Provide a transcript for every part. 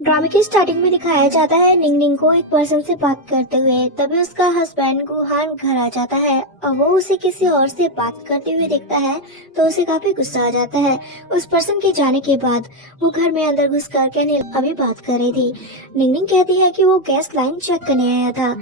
ड्रामे की स्टार्टिंग में दिखाया जाता है निंग निंग को एक पर्सन से बात करते हुए। तभी उसका हस्बैंड गुहान घर आ जाता है और वो उसे किसी और से बात करते हुए देखता है तो उसे काफी गुस्सा आ जाता है। उस पर्सन के जाने के बाद वो घर में अंदर घुस कर कहने अभी बात कर रही थी। निंग निंग कहती है कि वो गैस लाइन चेक करने आया था।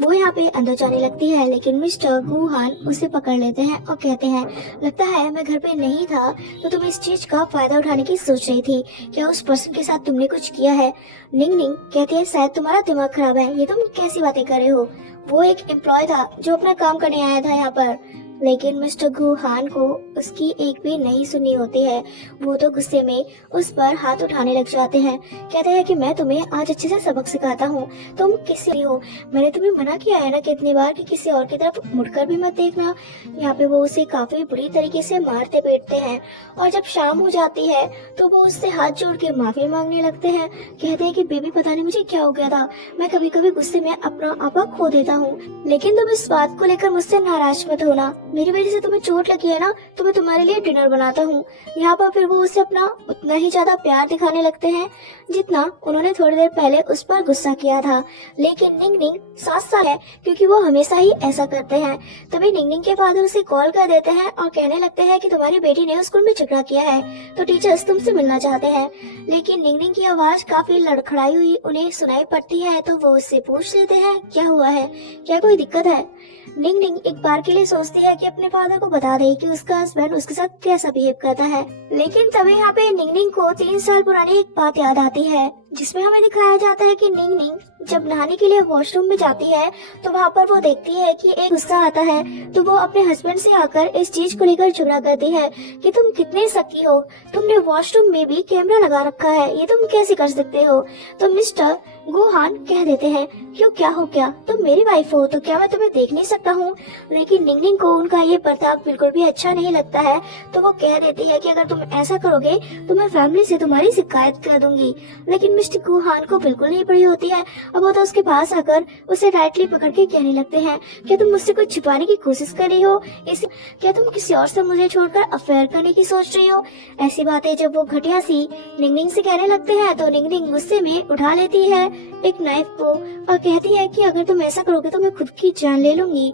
वो यहाँ पे अंदर जाने लगती है लेकिन मिस्टर गुहान उसे पकड़ लेते हैं और कहते हैं लगता है मैं घर पे नहीं था तो तुम इस चीज का फायदा उठाने की सोच रही थी। क्या उस पर्सन के साथ तुमने कुछ किया है? निंग निंग कहती है शायद तुम्हारा दिमाग खराब है, ये तुम कैसी बातें कर रहे हो? वो एक एम्प्लॉय था जो अपना काम करने आया था यहाँ पर। लेकिन मिस्टर गुहान को उसकी एक भी नहीं सुनी होती है। वो तो गुस्से में उस पर हाथ उठाने लग जाते हैं। कहते हैं कि मैं तुम्हें आज अच्छे से सबक सिखाता हूँ, तुम किसी हो। मैंने तुम्हें मना किया है ना कितनी बार कि किसी और की तरफ मुड़कर भी मत देखना। यहाँ पे वो उसे काफी बुरी तरीके से मारते पीटते हैं और जब शाम हो जाती है तो वो उससे हाथ जोड़ के माफी मांगने लगते हैं। कहते हैं कि बेबी पता नहीं मुझे क्या हो गया था, मैं कभी कभी गुस्से में अपना आपा खो देता हूँ, लेकिन तुम इस बात को लेकर मुझसे नाराज मत होना। मेरी वजह से तुम्हें चोट लगी है ना, तो मैं तुम्हारे लिए डिनर बनाता हूँ। यहाँ पर फिर वो उसे अपना उतना ही ज्यादा प्यार दिखाने लगते हैं जितना उन्होंने थोड़ी देर पहले उस पर गुस्सा किया था। लेकिन निंग निंग साथ साथ है क्योंकि वो हमेशा ही ऐसा करते हैं। तभी निंग निंग के फादर उसे कॉल कर देते हैं और कहने लगते हैं कि तुम्हारी बेटी ने स्कूल में झगड़ा किया है तो टीचर्स तुमसे मिलना चाहते हैं। लेकिन निंग निंग की आवाज काफी लड़खड़ाई हुई उन्हें सुनाई पड़ती है तो वो उससे पूछ लेते हैं क्या हुआ है, क्या कोई दिक्कत है? निंग निंग एक बार के लिए सोचती है कि अपने फादर को बता दे कि उसका हस्बैंड उसके साथ कैसा बिहेव करता है। लेकिन तभी यहाँ पे निंग निंग को 3 साल पुरानी एक बात याद आती है जिसमें हमें दिखाया जाता है कि निंग निंग जब नहाने के लिए वॉशरूम में जाती है तो वहाँ पर वो देखती है कि एक गुस्सा आता है तो वो अपने हस्बैंड से आकर इस चीज को लेकर झगड़ा करती है कि तुम कितने सकी हो, तुमने वॉशरूम में भी कैमरा लगा रखा है, ये तुम कैसे कर सकते हो? तो मिस्टर गुहान कह देते हैं क्यों क्या हो, क्या तुम मेरी वाइफ हो तो क्या मैं तुम्हें देख नहीं सकता हूँ? लेकिन निंग निंग को उनका ये बर्ताव बिल्कुल भी अच्छा नहीं लगता है तो वो कह देती है कि अगर तुम ऐसा करोगे तो मैं फैमिली से तुम्हारी शिकायत कर दूंगी। लेकिन मिस्टर गुहान को बिल्कुल नहीं पड़ी होती है। अब वो तो उसके पास आकर उसे टाइटली पकड़ के कहने लगते हैं क्या तुम मुझसे कुछ छिपाने की कोशिश कर रही हो? इस क्या तुम किसी और से मुझे छोड़कर अफेयर करने की सोच रही हो? ऐसी बातें जब वो घटिया सी निंग निंग से कहने लगते हैं तो निंग निंग गुस्से में उठा लेती है एक नाइफ को और कहती है कि अगर तुम ऐसा करोगे तो मैं खुद की जान ले लूंगी।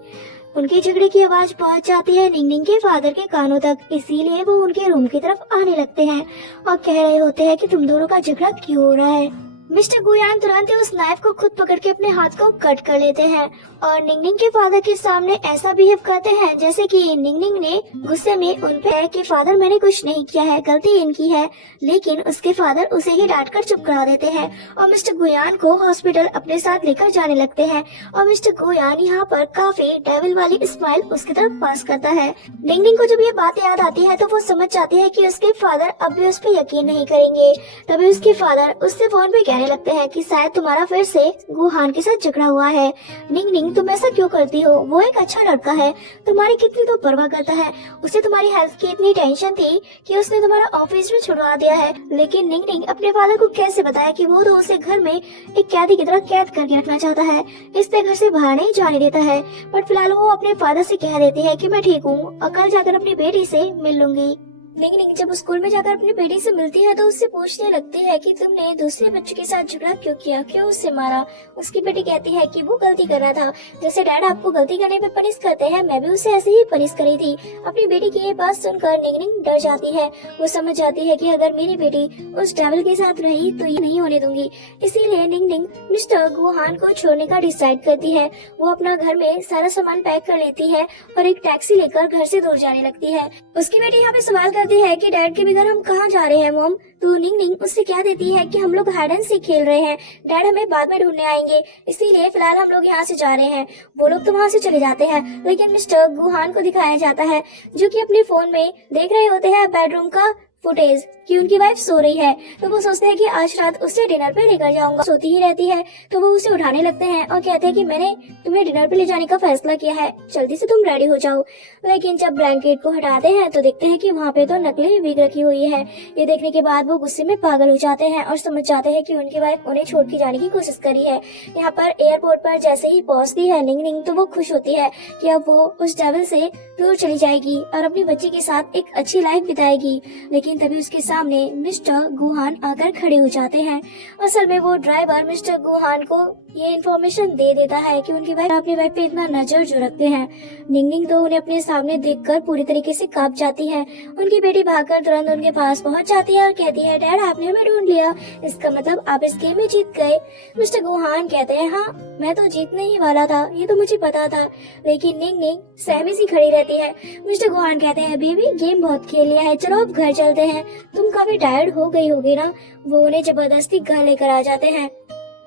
उनके झगड़े की आवाज पहुंच जाती है निंग निंग के फादर के कानों तक, इसीलिए वो उनके रूम की तरफ आने लगते हैं और कह रहे होते हैं कि तुम दोनों का झगड़ा क्यों हो रहा है। मिस्टर गुयान तुरंत ही उस नाइफ को खुद पकड़ के अपने हाथ को कट कर लेते हैं और निंग निंग के फादर के सामने ऐसा बिहेव करते हैं जैसे कि निंग निंग ने गुस्से में उन पे है कि फादर मैंने कुछ नहीं किया है, गलती इनकी है। लेकिन उसके फादर उसे ही डांट कर चुप करा देते हैं और मिस्टर गुयान को हॉस्पिटल अपने साथ लेकर जाने लगते हैं। और मिस्टर गुयान यहाँ पर काफी डेविल वाली स्माइल उसकी तरफ पास करता है। निंग निंग को जब ये बात याद आती है तो वो समझ जाती है कि उसके फादर अब भी उस पर यकीन नहीं करेंगे। तभी उसके फादर उससे फोन पे कहने लगते हैं कि शायद तुम्हारा फिर से गुहान के साथ झगड़ा हुआ है। निंग निंग तुम ऐसा क्यों करती हो? वो एक अच्छा लड़का है, तुम्हारी कितनी तो परवाह करता है। उसे तुम्हारी हेल्थ की इतनी टेंशन थी कि उसने तुम्हारा ऑफिस में छुड़वा दिया है। लेकिन निंग निंग अपने फादर को कैसे बताया कि वो तो उसे घर में एक कैदी की तरह कैद करके रखना चाहता है, इसलिए घर से बाहर नहीं जाने देता है। पर फिलहाल वो अपने फादर से कह देती है कि मैं ठीक हूँ और कल जाकर अपनी बेटी से मिल लूंगी। निंग निंग जब स्कूल में जाकर अपनी बेटी से मिलती है तो उससे पूछने लगती है कि तुमने दूसरे बच्चे के साथ झगड़ा क्यों किया, क्यों उससे मारा? उसकी बेटी कहती है कि वो गलती कर रहा था, जैसे डैड आपको गलती करने पे पनिश करते हैं मैं भी उसे ऐसे ही पनिश करी थी। अपनी बेटी की ये बात सुनकर निंग निंग डर जाती है। वो समझ जाती है कि अगर मेरी बेटी उस डेविल के साथ रही तो ये नहीं होने दूंगी। इसीलिए निंग निंग मिस्टर गुहान को छोड़ने का डिसाइड करती है। वो अपना घर में सारा सामान पैक कर लेती है और एक टैक्सी लेकर घर से दूर जाने लगती है। उसकी बेटी यहाँ पे सवाल करती है कि डैड के बगैर हम कहाँ जा रहे हैं मॉम? तो निंग निंग उससे क्या देती है कि हम लोग हाइड एंड सीक खेल रहे हैं, डैड हमें बाद में ढूंढने आएंगे, इसीलिए फिलहाल हम लोग यहाँ से जा रहे हैं। वो लोग तो वहाँ से चले जाते हैं लेकिन मिस्टर गुहान को दिखाया जाता है जो कि अपने फोन में देख रहे होते हैं बेडरूम का फुटेज कि उनकी वाइफ सो रही है। तो वो सोचते हैं कि आज रात उसे डिनर पे लेकर जाऊंगा। सोती ही रहती है तो वो उसे उठाने लगते हैं और कहते हैं कि मैंने तुम्हें डिनर पे ले जाने का फैसला किया है, जल्दी से तुम रेडी हो जाओ। लेकिन जब ब्लैंकेट को हटाते हैं तो देखते हैं कि वहाँ पे तो नकली विग रखी हुई है। ये देखने के बाद वो गुस्से में पागल हो जाते हैं और समझ जाते हैं कि उनकी वाइफ उन्हें छोड़ के जाने की कोशिश करी है। यहाँ पर एयरपोर्ट पर जैसे ही पहुँचती है निंग निंग तो वो खुश होती है कि अब वो उस डेविल से दूर चली जाएगी और अपनी बच्ची के साथ एक अच्छी लाइफ बिताएगी। लेकिन लेकिन तभी उसके सामने मिस्टर गुहान आकर खड़े हो जाते हैं। असल में वो ड्राइवर मिस्टर गुहान को ये इन्फॉर्मेशन दे देता है कि उनकी वाइफ अपनी वाइफ पे इतना नजर जो रखते हैं। निंगनिंग तो उन्हें अपने सामने देखकर पूरी तरीके से कांप जाती है। उनकी बेटी भागकर तुरंत उनके पास पहुंच जाती है और कहती है, डैड आपने हमें ढूंढ लिया, इसका मतलब आप इस गेम में जीत गए। मिस्टर गुहान कहते हैं, हाँ मैं तो जीतने ही वाला था, ये तो मुझे पता था। लेकिन निंगनिंग सहमी सी खड़ी रहती है। मिस्टर गुहान कहते हैं, बेबी गेम बहुत खेल लिया है, चलो अब घर चलते हैं, तुम काफी टायर्ड हो गई होगी ना। वो उन्हें जबरदस्ती घर लेकर आ जाते हैं।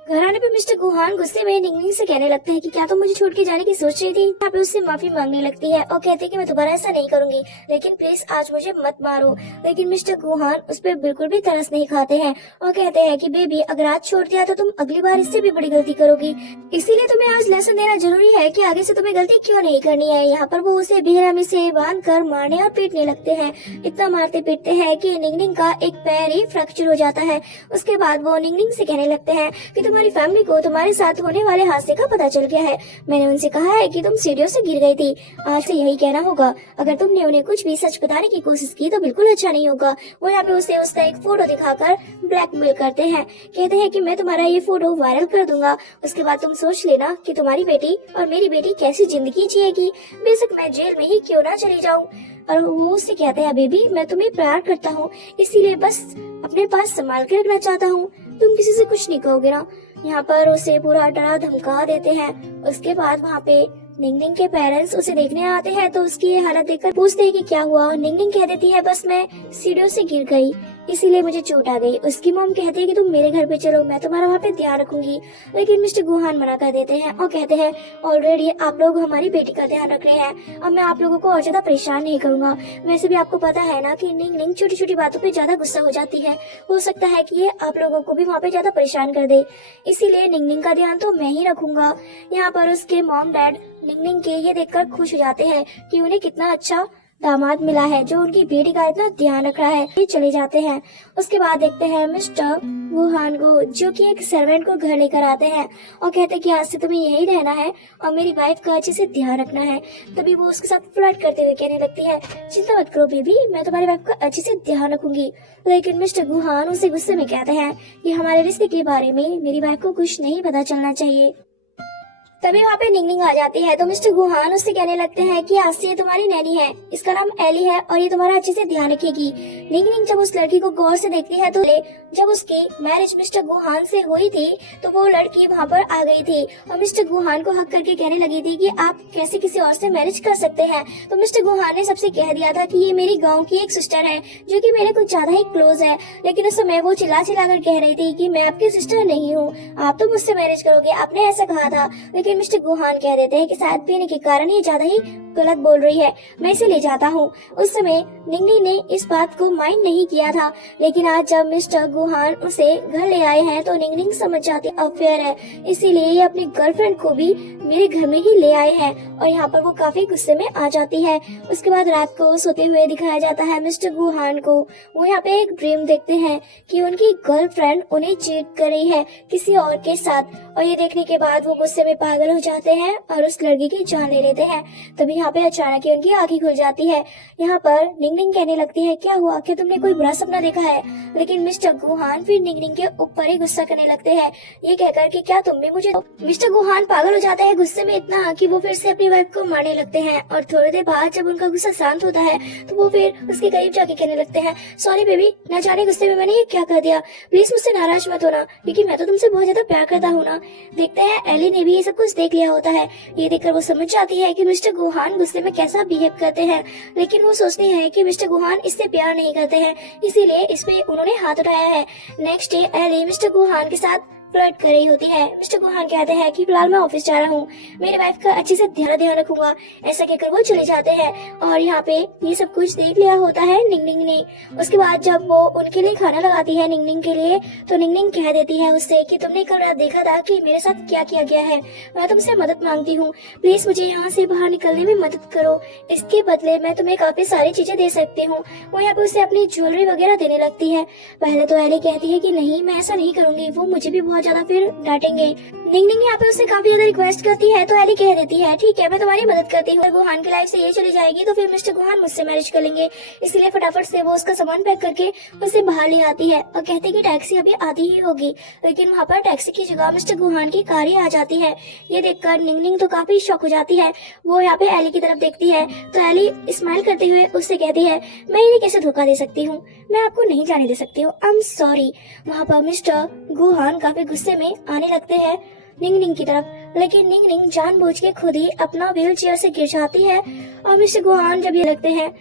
घर आने पे मिस्टर गुहान गुस्से में निंगनिंग से कहने लगते हैं कि क्या तुम मुझे छोड़ के जाने की सोच रही थी। यहाँ पे उससे माफी मांगने लगती है और कहती है कि मैं दोबारा ऐसा नहीं करूंगी, लेकिन प्लीज आज मुझे मत मारो। लेकिन मिस्टर गुहान उस पर बिल्कुल भी तरस नहीं खाते हैं और कहते हैं कि बेबी अगर आज छोड़ दिया तो तुम अगली बार इससे भी बड़ी गलती करोगी, इसीलिए तुम्हें आज लेसन देना जरूरी है कि आगे से तुम्हें गलती क्यों नहीं करनी है। यहाँ पर वो उसे बेरहमी से बांध कर मारने और पीटने लगते हैं। इतना मारते पीटते हैं कि निंगनिंग का एक पैर ही फ्रैक्चर हो जाता है। उसके बाद वो निंगनिंग से कहने लगते हैं कि तुम्हारी फैमिली को तुम्हारे साथ होने वाले हादसे का पता चल गया है। मैंने उनसे कहा है कि तुम सीढ़ियों से गिर गई थी, आज से यही कहना होगा। अगर तुमने उन्हें कुछ भी सच बताने की कोशिश की तो बिल्कुल अच्छा नहीं होगा। वो यहाँ पे उसे उसका एक फोटो दिखाकर ब्लैकमेल करते हैं। कहते हैं कि मैं तुम्हारा ये फोटो वायरल कर दूंगा, उसके बाद तुम सोच लेना कि तुम्हारी बेटी और मेरी बेटी कैसी जिंदगी जिएगी, बेशक मैं जेल में ही क्यों ना चली जाऊँ। और वो उससे कहते हैं, बेबी मैं तुम्हें प्यार करता हूँ, इसीलिए बस अपने पास संभाल के रखना चाहता हूँ, तुम किसी से कुछ नहीं कहोगे ना। यहाँ पर उसे पूरा डरा धमका देते हैं। उसके बाद वहाँ पे निंगनिंग के पेरेंट्स उसे देखने आते हैं तो उसकी ये हालत देखकर पूछते हैं कि क्या हुआ। निंगनिंग कह देती है, बस मैं सीढ़ियों से गिर गई, इसीलिए मुझे चोट आ गई। उसकी मॉम कहती है कि तुम मेरे घर पे चलो, मैं तुम्हारा वहाँ पे ध्यान रखूंगी। लेकिन मिस्टर गुहान मना कर देते हैं और कहते हैं, ऑलरेडी आप लोग हमारी बेटी का ध्यान रख रहे हैं, अब मैं आप लोगों को और ज्यादा परेशान नहीं करूंगा। वैसे भी आपको पता है ना कि निंगनिंग छोटी छोटी बातों पे ज्यादा गुस्सा हो जाती है, हो सकता है कि ये आप लोगों को भी वहाँ पे ज्यादा परेशान कर दे, इसीलिए निंगनिंग का ध्यान तो मैं ही रखूंगा। यहाँ पर उसके मॉम डैड निंगनिंग के ये देखकर खुश हो जाते हैं कि उन्हें कितना अच्छा दामाद मिला है जो उनकी बेटी का इतना ध्यान रख रहा है। ये चले जाते हैं। उसके बाद देखते हैं मिस्टर गुहान को, जो कि एक सर्वेंट को घर लेकर आते हैं और कहते हैं कि आज से तुम्हें यही रहना है और मेरी वाइफ का अच्छे से ध्यान रखना है। तभी वो उसके साथ फ्लर्ट करते हुए कहने लगती है, चिंता मत करो बेबी, मैं तुम्हारी वाइफ का अच्छे से ध्यान रखूंगी। लेकिन मिस्टर गुहान उसे गुस्से में कहते हैं कि हमारे रिश्ते के बारे में मेरी वाइफ को कुछ नहीं पता चलना चाहिए। तभी वहाँ पे निंगनिंग आ जाती है तो मिस्टर गुहान उससे कहने लगते हैं कि आज से ये तुम्हारी नैनी है, इसका नाम एली है और ये तुम्हारा अच्छे से ध्यान रखेगी। निंगनिंग जब उस लड़की को गौर से देखती है तो जब उसकी मैरिज मिस्टर गुहान से हुई थी तो वो लड़की वहाँ पर आ गई थी और मिस्टर गुहान को हक करके कहने लगी थी कि आप कैसे किसी और से मैरिज कर सकते हैं। तो मिस्टर गुहान ने सबसे कह दिया था कि ये मेरी गाँव की एक सिस्टर है जो की मेरे कुछ ज्यादा ही क्लोज है, लेकिन उस समय वो चिल्ला कर कह रही थी कि मैं आपकी सिस्टर नहीं हूँ, आप तो मुझसे मैरिज करोगे, आपने ऐसा कहा था। लेकिन मिस्टर गुहान कह देते हैं कि शायद पीने के कारण ये ज्यादा ही गलत बोल रही है, मैं इसे ले जाता हूँ। उस समय निंगनिंग ने इस बात को माइंड नहीं किया था, लेकिन आज जब मिस्टर गुहान उसे घर ले आए हैं तो निंगनिंग समझ जाती अफेयर है, इसीलिए ये अपनी गर्लफ्रेंड को भी मेरे घर में ही ले आए हैं और यहाँ पर वो काफी गुस्से में आ जाती है। उसके बाद रात को सोते हुए दिखाया जाता है मिस्टर गुहान को। वो यहाँ पे एक ड्रीम देखते हैं कि उनकी गर्लफ्रेंड उन्हें चीट कर रही है किसी और के साथ, और ये देखने के बाद वो गुस्से में पागल हो जाते हैं और उस लड़की की जान ले लेते हैं। तभी यहाँ पे अचानक ही उनकी आंखें खुल जाती है। यहाँ पर निंगनिंग कहने लगती है, क्या हुआ, क्या तुमने कोई बुरा सपना देखा है? लेकिन मिस्टर गुहान फिर निंगनिंग के ऊपर ही गुस्सा करने लगते हैं, ये कहकर कि क्या तुम भी मुझे। मिस्टर गुहान पागल हो जाता है गुस्से में इतना कि वो फिर से अपनी वाइफ को मारने लगते हैं और थोड़ी देर बाद जब उनका गुस्सा शांत होता है तो वो फिर उसके करीब जाके कहने लगते हैं, सॉरी बेबी, न जाने गुस्से में मैंने ये क्या कर दिया, प्लीज मुझसे नाराज मत होना क्योंकि मैं तो तुमसे बहुत ज्यादा प्यार करता हूँ ना। देखते हैं एली ने भी ये सब कुछ देख लिया होता है। ये देखकर वो समझ जाती है कि मिस्टर गुहान गुस्से में कैसा बिहेव करते हैं, लेकिन वो सोचती है कि मिस्टर गुहान इससे प्यार नहीं करते हैं, इसीलिए इसमें उन्होंने हाथ उठाया है। Next day Ellie mister Guhan के साथ फ्लर्ट कर रही होती है। मिस्टर गुहान कहते हैं कि फिलहाल मैं ऑफिस जा रहा हूँ, मेरी वाइफ का अच्छे से ध्यान रखूंगा। ऐसा कहकर वो चले जाते हैं और यहाँ पे ये सब कुछ देख लिया होता है निंगनिंग ने। उसके बाद जब वो उनके लिए खाना लगाती है निंगनिंग के लिए तो निंगनिंग कह देती है उससे कि तुमने कल रात देखा था कि मेरे साथ क्या किया गया है, मैं तुमसे मदद मांगती हूँ, प्लीज मुझे यहाँ से बाहर निकलने में मदद करो, इसके बदले मैं तुम्हें काफी सारी चीजें दे सकती हूँ। वो यहाँ पे उसे अपनी ज्वेलरी वगैरह देने लगती है। पहले तो एली कहती है कि नहीं, मैं ऐसा नहीं करूंगी, वो मुझे भी बहुत ज्यादा फिर डांटेंगे। निंगनिंग यहाँ पे उससे काफी ज्यादा रिक्वेस्ट करती है तो एली कह देती है ठीक है मैं तुम्हारी मदद करती हूँ। अगर गुहान की लाइफ से ये चली जाएगी तो फिर मिस्टर गुहान मुझसे मैरिज कर लेंगे। इसलिए फटाफट से वो उसका सामान पैक करके उसे बाहर ले आती है और कहती है कि टैक्सी अभी आती ही होगी। लेकिन वहाँ पर टैक्सी की जगह मिस्टर गुहान की कार ही आ जाती है। ये देखकर निंगनिंग तो काफी शॉक हो जाती है। वो यहाँ पे एली की तरफ देखती है तो एली स्माइल करते हुए उससे कहती है मैं इन्हें कैसे धोखा दे सकती हूँ, मैं आपको नहीं जाने दे सकती हूँ, आई एम सॉरी। वहाँ पर मिस्टर गुहान काफी गुस्से में आने लगते हैं निंगनिंग की तरफ, लेकिन निंगनिंग जानबूझ के खुद ही अपना व्हील चेयर से गिर जाती है। और मिस्टर गुहान जब ये लगते हैं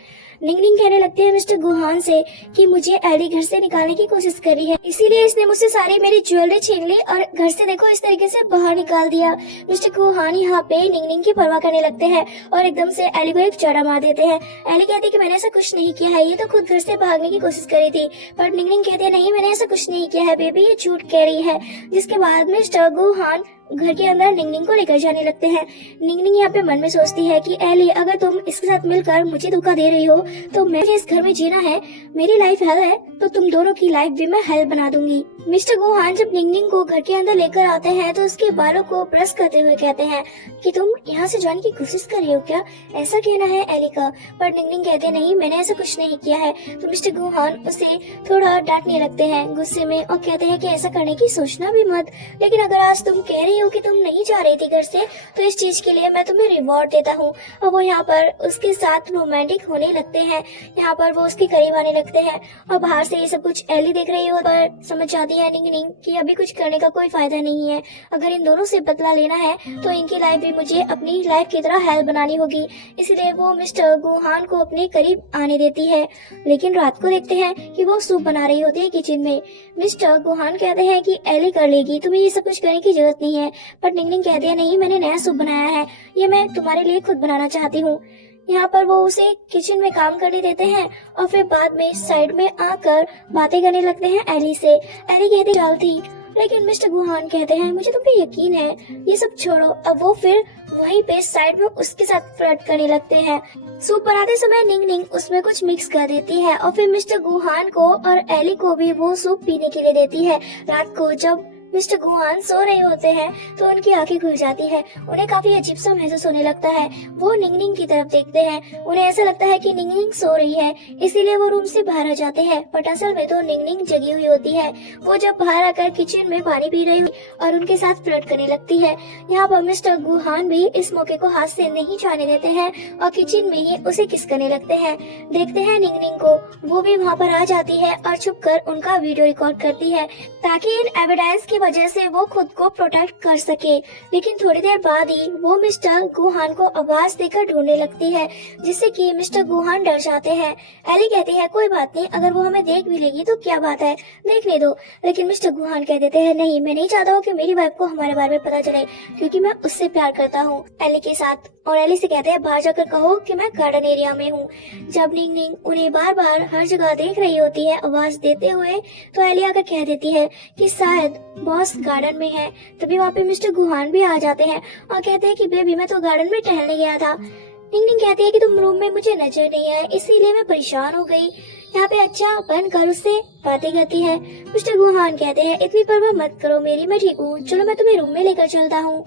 निंगनिंग कहने लगती है मिस्टर गुहान से कि मुझे एली घर से निकालने की कोशिश करी है, इसीलिए इसने मुझसे सारी मेरी ज्वेलरी छीन ली और घर से देखो इस तरीके से बाहर निकाल दिया। मिस्टर गुहान यहाँ पे निंगनिंग की परवाह करने लगते हैं और एकदम से एली को एक चढ़ा मार देते हैं। एली कहती है कि मैंने ऐसा कुछ नहीं किया है, ये तो खुद घर से भागने की कोशिश करी थी। पर निंगनिंग कहती है नहीं मैंने ऐसा कुछ नहीं किया है बेबी, ये झूठ कह रही है। जिसके बाद मिस्टर गुहान घर के अंदर निंगनिंग को लेकर जाने लगते हैं। निंगनिंग यहाँ पे मन में सोचती है कि एली अगर तुम इसके साथ मिलकर मुझे धोखा दे रही हो तो मुझे इस घर में जीना है, मेरी लाइफ हेल है तो तुम दोनों की लाइफ भी मैं हेल बना दूंगी। मिस्टर गुहान जब निंगनिंग को घर के अंदर लेकर आते हैं तो उसके बालों को प्रेस करते हुए कहते हैं कि तुम यहाँ से जाने की कोशिश कर रही हो क्या, ऐसा कहना है एली का। पर निंगनिंग कहते नहीं मैंने ऐसा कुछ नहीं किया है। तो मिस्टर गुहान उसे थोड़ा डांटने लगते हैं गुस्से में और कहते हैं कि ऐसा करने की सोचना भी मत, लेकिन अगर आज तुम कह रही हो कि तुम नहीं जा रही थी घर से तो इस चीज के लिए मैं तुम्हें रिवॉर्ड देता हूँ। और वो यहाँ पर उसके साथ रोमांटिक होने लगते हैं। यहाँ पर वो उसके करीब आने लगते हैं और बाहर से ये सब कुछ एली देख रही हो पर समझ जाती है निंगनिंग कि अभी कुछ करने का कोई फायदा नहीं है। अगर इन दोनों से बदला लेना है तो इनकी लाइफ भी मुझे अपनी लाइफ की तरह हेल्प बनानी होगी। इसलिए वो मिस्टर गुहान को अपने करीब आने देती है। लेकिन रात को देखते हैं कि वो सूप बना रही होती है किचन में। मिस्टर गुहान कहते हैं कि एली कर लेगी, तुम्हें ये सब कुछ करने की जरूरत नहीं है। पर निंगनिंग कहती है नहीं मैंने नया सूप बनाया है, ये मैं तुम्हारे लिए खुद बनाना चाहती हूँ। यहाँ पर वो उसे किचन में काम करने देते हैं और फिर बाद में साइड में आकर बातें करने लगते हैं एली से। एली कहती चलती, लेकिन मिस्टर गुहान कहते हैं मुझे तुम पे यकीन है, ये सब छोड़ो। अब वो फिर वहीं पे साइड में उसके साथ फ्लर्ट करने लगते हैं। सूप बनाते समय निंगनिंग उसमें कुछ मिक्स कर देती है और फिर मिस्टर गुहान को और एली को भी वो सूप पीने के लिए देती है। रात को जब मिस्टर गुहान सो रहे होते हैं तो उनकी आंखें खुल जाती है। उन्हें काफी अजीब सा महसूस होने लगता है। वो निंगनिंग की तरफ देखते हैं, उन्हें ऐसा लगता है कि निंगनिंग सो रही है, इसीलिए वो रूम से बाहर आ जाते हैं। बट असल में तो निंगनिंग जगी हुई होती है। वो जब बाहर आकर किचन में पानी पी रही और उनके साथ फ्लर्ट करने लगती है। यहाँ पर मिस्टर गुहान भी इस मौके को हाथ से नहीं जाने देते हैं और किचन में ही उसे किस करने लगते हैं। देखते हैं निंगनिंग को, वो भी वहाँ पर आ जाती है और छुप कर उनका वीडियो रिकॉर्ड करती है ताकि इन एविडेंस की वजह से वो खुद को प्रोटेक्ट कर सके। लेकिन थोड़ी देर बाद ही वो मिस्टर गुहान को आवाज देकर ढूंढने लगती है, जिससे कि मिस्टर गुहान डर जाते हैं। एली कहती है कोई बात नहीं, अगर वो हमें देख भी लेगी तो क्या बात है, देखने दो। लेकिन मिस्टर गुहान कह देते हैं नहीं, मैं नहीं चाहता हूँ कि मेरी वाइफ को हमारे बारे में पता चले, क्योंकि मैं उससे प्यार करता हूँ एली के साथ। और एली से कहते हैं बाहर जाकर कहो कि मैं गार्डन एरिया में हूँ। जब निंगनिंग उन्हें बार बार हर जगह देख रही होती है आवाज देते हुए, तो एली आकर कह देती है कि शायद बॉस गार्डन में है। तभी वहाँ पे मिस्टर गुहान भी आ जाते हैं और कहते हैं कि बेबी मैं तो गार्डन में टहलने गया था। निंगनिंग कहती है कि तुम रूम में मुझे नजर नहीं आए, इसीलिए मैं परेशान हो गई। यहाँ पे अच्छा बनकर उससे बातें करती है। मिस्टर गुहान कहते हैं इतनी परवाह मत करो मेरी, मैं ठीक हूँ, चलो मैं तुम्हें रूम में लेकर चलता हूँ।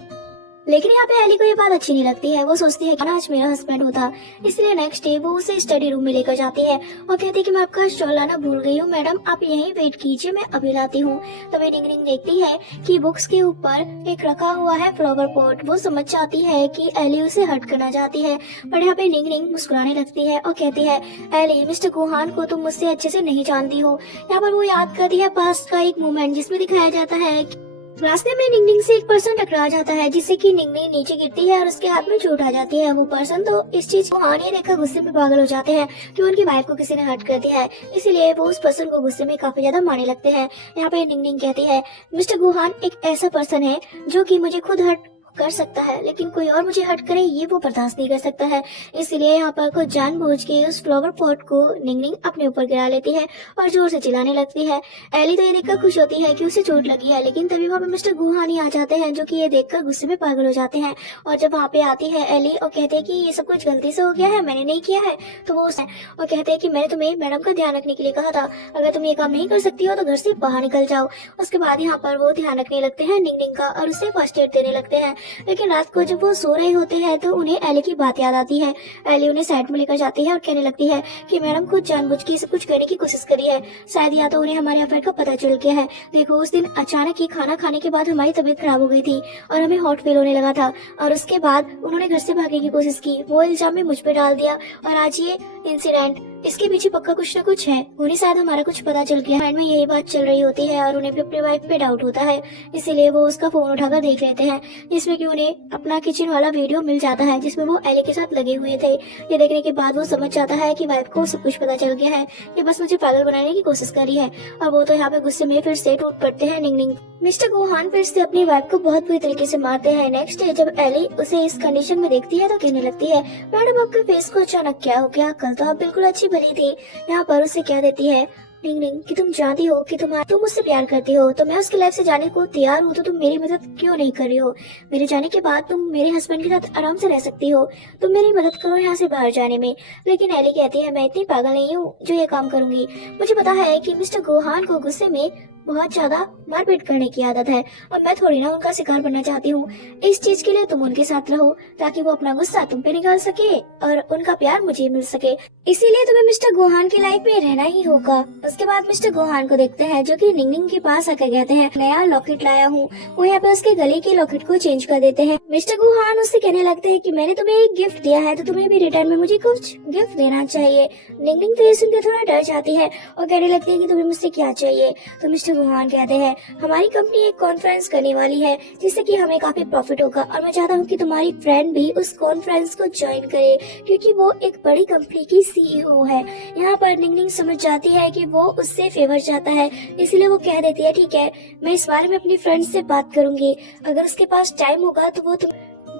लेकिन यहाँ पे एली को ये बात अच्छी नहीं लगती है। वो सोचती है कि आज मेरा हस्बैंड होता, इसलिए नेक्स्ट डे वो उसे स्टडी रूम में लेकर जाती है और कहती है कि मैं आपका स्टॉल लाना भूल गई हूँ मैडम, आप यहीं वेट कीजिए, मैं अभी लाती हूँ। तभी निंगनिंग देखती है कि बुक्स के ऊपर एक रखा हुआ है फ्लावर पॉट। वो समझ जाती है कि एली उसे हर्ट करना चाहती है, पर यहाँ पे निंगनिंग मुस्कुराने लगती है और कहती है एली मिस्टर गुहान को तुम मुझसे अच्छे से नहीं जानती हो। यहाँ पर वो याद करती है पास्ट का एक मोमेंट जिसमें दिखाया जाता है रास्ते में निंगनिंग से एक पर्सन टकरा जाता है, जिससे कि निंगनिंग नीचे गिरती है और उसके हाथ में चोट आ जाती है। वो पर्सन तो इस चीज को हानि देखकर गुस्से में पागल हो जाते हैं कि उनकी वाइफ को किसी ने हर्ट कर दिया है, इसीलिए वो उस पर्सन को गुस्से में काफी ज्यादा मारने लगते हैं। यहाँ पे निंगनिंग कहती है मिस्टर गुहान एक ऐसा पर्सन है जो कि मुझे खुद हर्ट कर सकता है, लेकिन कोई और मुझे हर्ट करे ये वो बर्दाश्त नहीं कर सकता है। इसीलिए यहाँ पर खुद जानबूझ के उस फ्लावर पॉट को निंगनिंग अपने ऊपर गिरा लेती है और जोर से चिल्लाने लगती है। एली तो ये देखकर खुश होती है कि उसे चोट लगी है, लेकिन तभी वहाँ पे मिस्टर गुहानी आ जाते हैं, जो कि ये देखकर गुस्से में पागल हो जाते हैं। और जब वहाँ पे आती है एली और कहते हैं कि ये सब कुछ गलती से हो गया है, मैंने नहीं किया है, तो वो और कहते हैं कि मैंने तुम्हें मैडम का ध्यान रखने के लिए कहा था, अगर तुम ये काम नहीं कर सकती हो तो घर से बाहर निकल जाओ। उसके बाद यहाँ पर वो ध्यान रखने लगते हैं निंगनिंग का और उसे फर्स्ट एड देने लगते हैं। लेकिन रात को जब वो सो रहे होते हैं तो उन्हें एली की बात याद आती है। एली उन्हें साइड में लेकर जाती है और कहने लगती है कि मैडम खुद जानबूझ के सब कुछ करने की कोशिश करी है, शायद या तो उन्हें हमारे अफेयर का पता चल गया है। देखो उस दिन अचानक ही खाना खाने के बाद हमारी तबीयत खराब हो गई थी और हमें हॉट फील होने लगा था, और उसके बाद उन्होंने घर से भागने की कोशिश की, वो इल्जाम भी मुझ पे डाल दिया, और आज ये इंसिडेंट, इसके पीछे पक्का कुछ न कुछ है। उन्हें शायद हमारा कुछ पता चल गया। माइंड में यही बात चल रही होती है और उन्हें भी अपनी वाइफ पे डाउट होता है, इसीलिए वो उसका फोन उठाकर देख लेते हैं, जिसमें कि उन्हें अपना किचन वाला वीडियो मिल जाता है जिसमें वो एली के साथ लगे हुए थे। ये देखने के बाद वो समझ जाता है कि वाइफ को सब कुछ पता चल गया है, ये बस मुझे पागल बनाने की कोशिश करी है। और वो तो यहाँ पे गुस्से में फिर से टूट पड़ते हैं निंगनिंग। मिस्टर गुहान फिर से अपनी वाइफ को बहुत बुरी तरीके से मारते हैं। नेक्स्ट डे जब एली उसे इस कंडीशन में देखती है तो कहने लगती है, मैडम आपके फेस को अचानक क्या हो गया, कल तो आप बिल्कुल अच्छी भली थी। यहाँ पर उसे क्या देती है निंगनिंग कि तुम जानती हो कि तुम मुझसे प्यार करती हो, तो मैं उसकी लाइफ से जाने को तैयार हूँ, तो तुम मेरी मदद क्यों नहीं कर रही हो? मेरे जाने के बाद तुम मेरे हस्बैंड के साथ आराम से रह सकती हो, तुम मेरी मदद करो यहाँ से बाहर जाने में। लेकिन एली कहती है, मैं इतनी पागल नहीं हूँ जो ये काम करूंगी। मुझे पता है कि मिस्टर गुहान को गुस्से में बहुत ज्यादा मारपीट करने की आदत है और मैं थोड़ी ना उनका शिकार बनना चाहती हूँ। इस चीज के लिए तुम उनके साथ रहो ताकि वो अपना गुस्सा तुम पे निकाल सके और उनका प्यार मुझे मिल सके। इसीलिए तुम्हें मिस्टर गुहान की लाइफ में रहना ही होगा। उसके बाद मिस्टर गुहान को देखते हैं जो कि निंगनिंग के पास आकर कहते हैं, नया लॉकेट लाया हूँ। वो यहाँ पे उसके गले के लॉकेट को चेंज कर देते हैं। मिस्टर गुहान उससे कहने लगते हैं कि मैंने तुम्हें एक गिफ्ट दिया है तो तुम्हें भी रिटर्न में मुझे कुछ गिफ्ट देना चाहिए। निंगनिंग तो ये सुनकर थोड़ा डर जाती है और कहने लगती है कि तुम्हें मुझसे क्या चाहिए। तो मिस्टर गुहान कहते हैं, हमारी कंपनी एक कॉन्फ्रेंस करने वाली है जिससे कि हमें काफी प्रॉफिट होगा और मैं चाहता हूँ कि तुम्हारी फ्रेंड भी उस कॉन्फ्रेंस को ज्वाइन करे क्योंकि वो एक बड़ी कंपनी की सीईओ है। यहाँ पर निंगनिंग समझ जाती है कि वो उससे फेवर चाहता है, इसीलिए वो कह देती है, ठीक है मैं इस बारे में अपनी फ्रेंड से बात करूंगी, अगर उसके पास टाइम होगा तो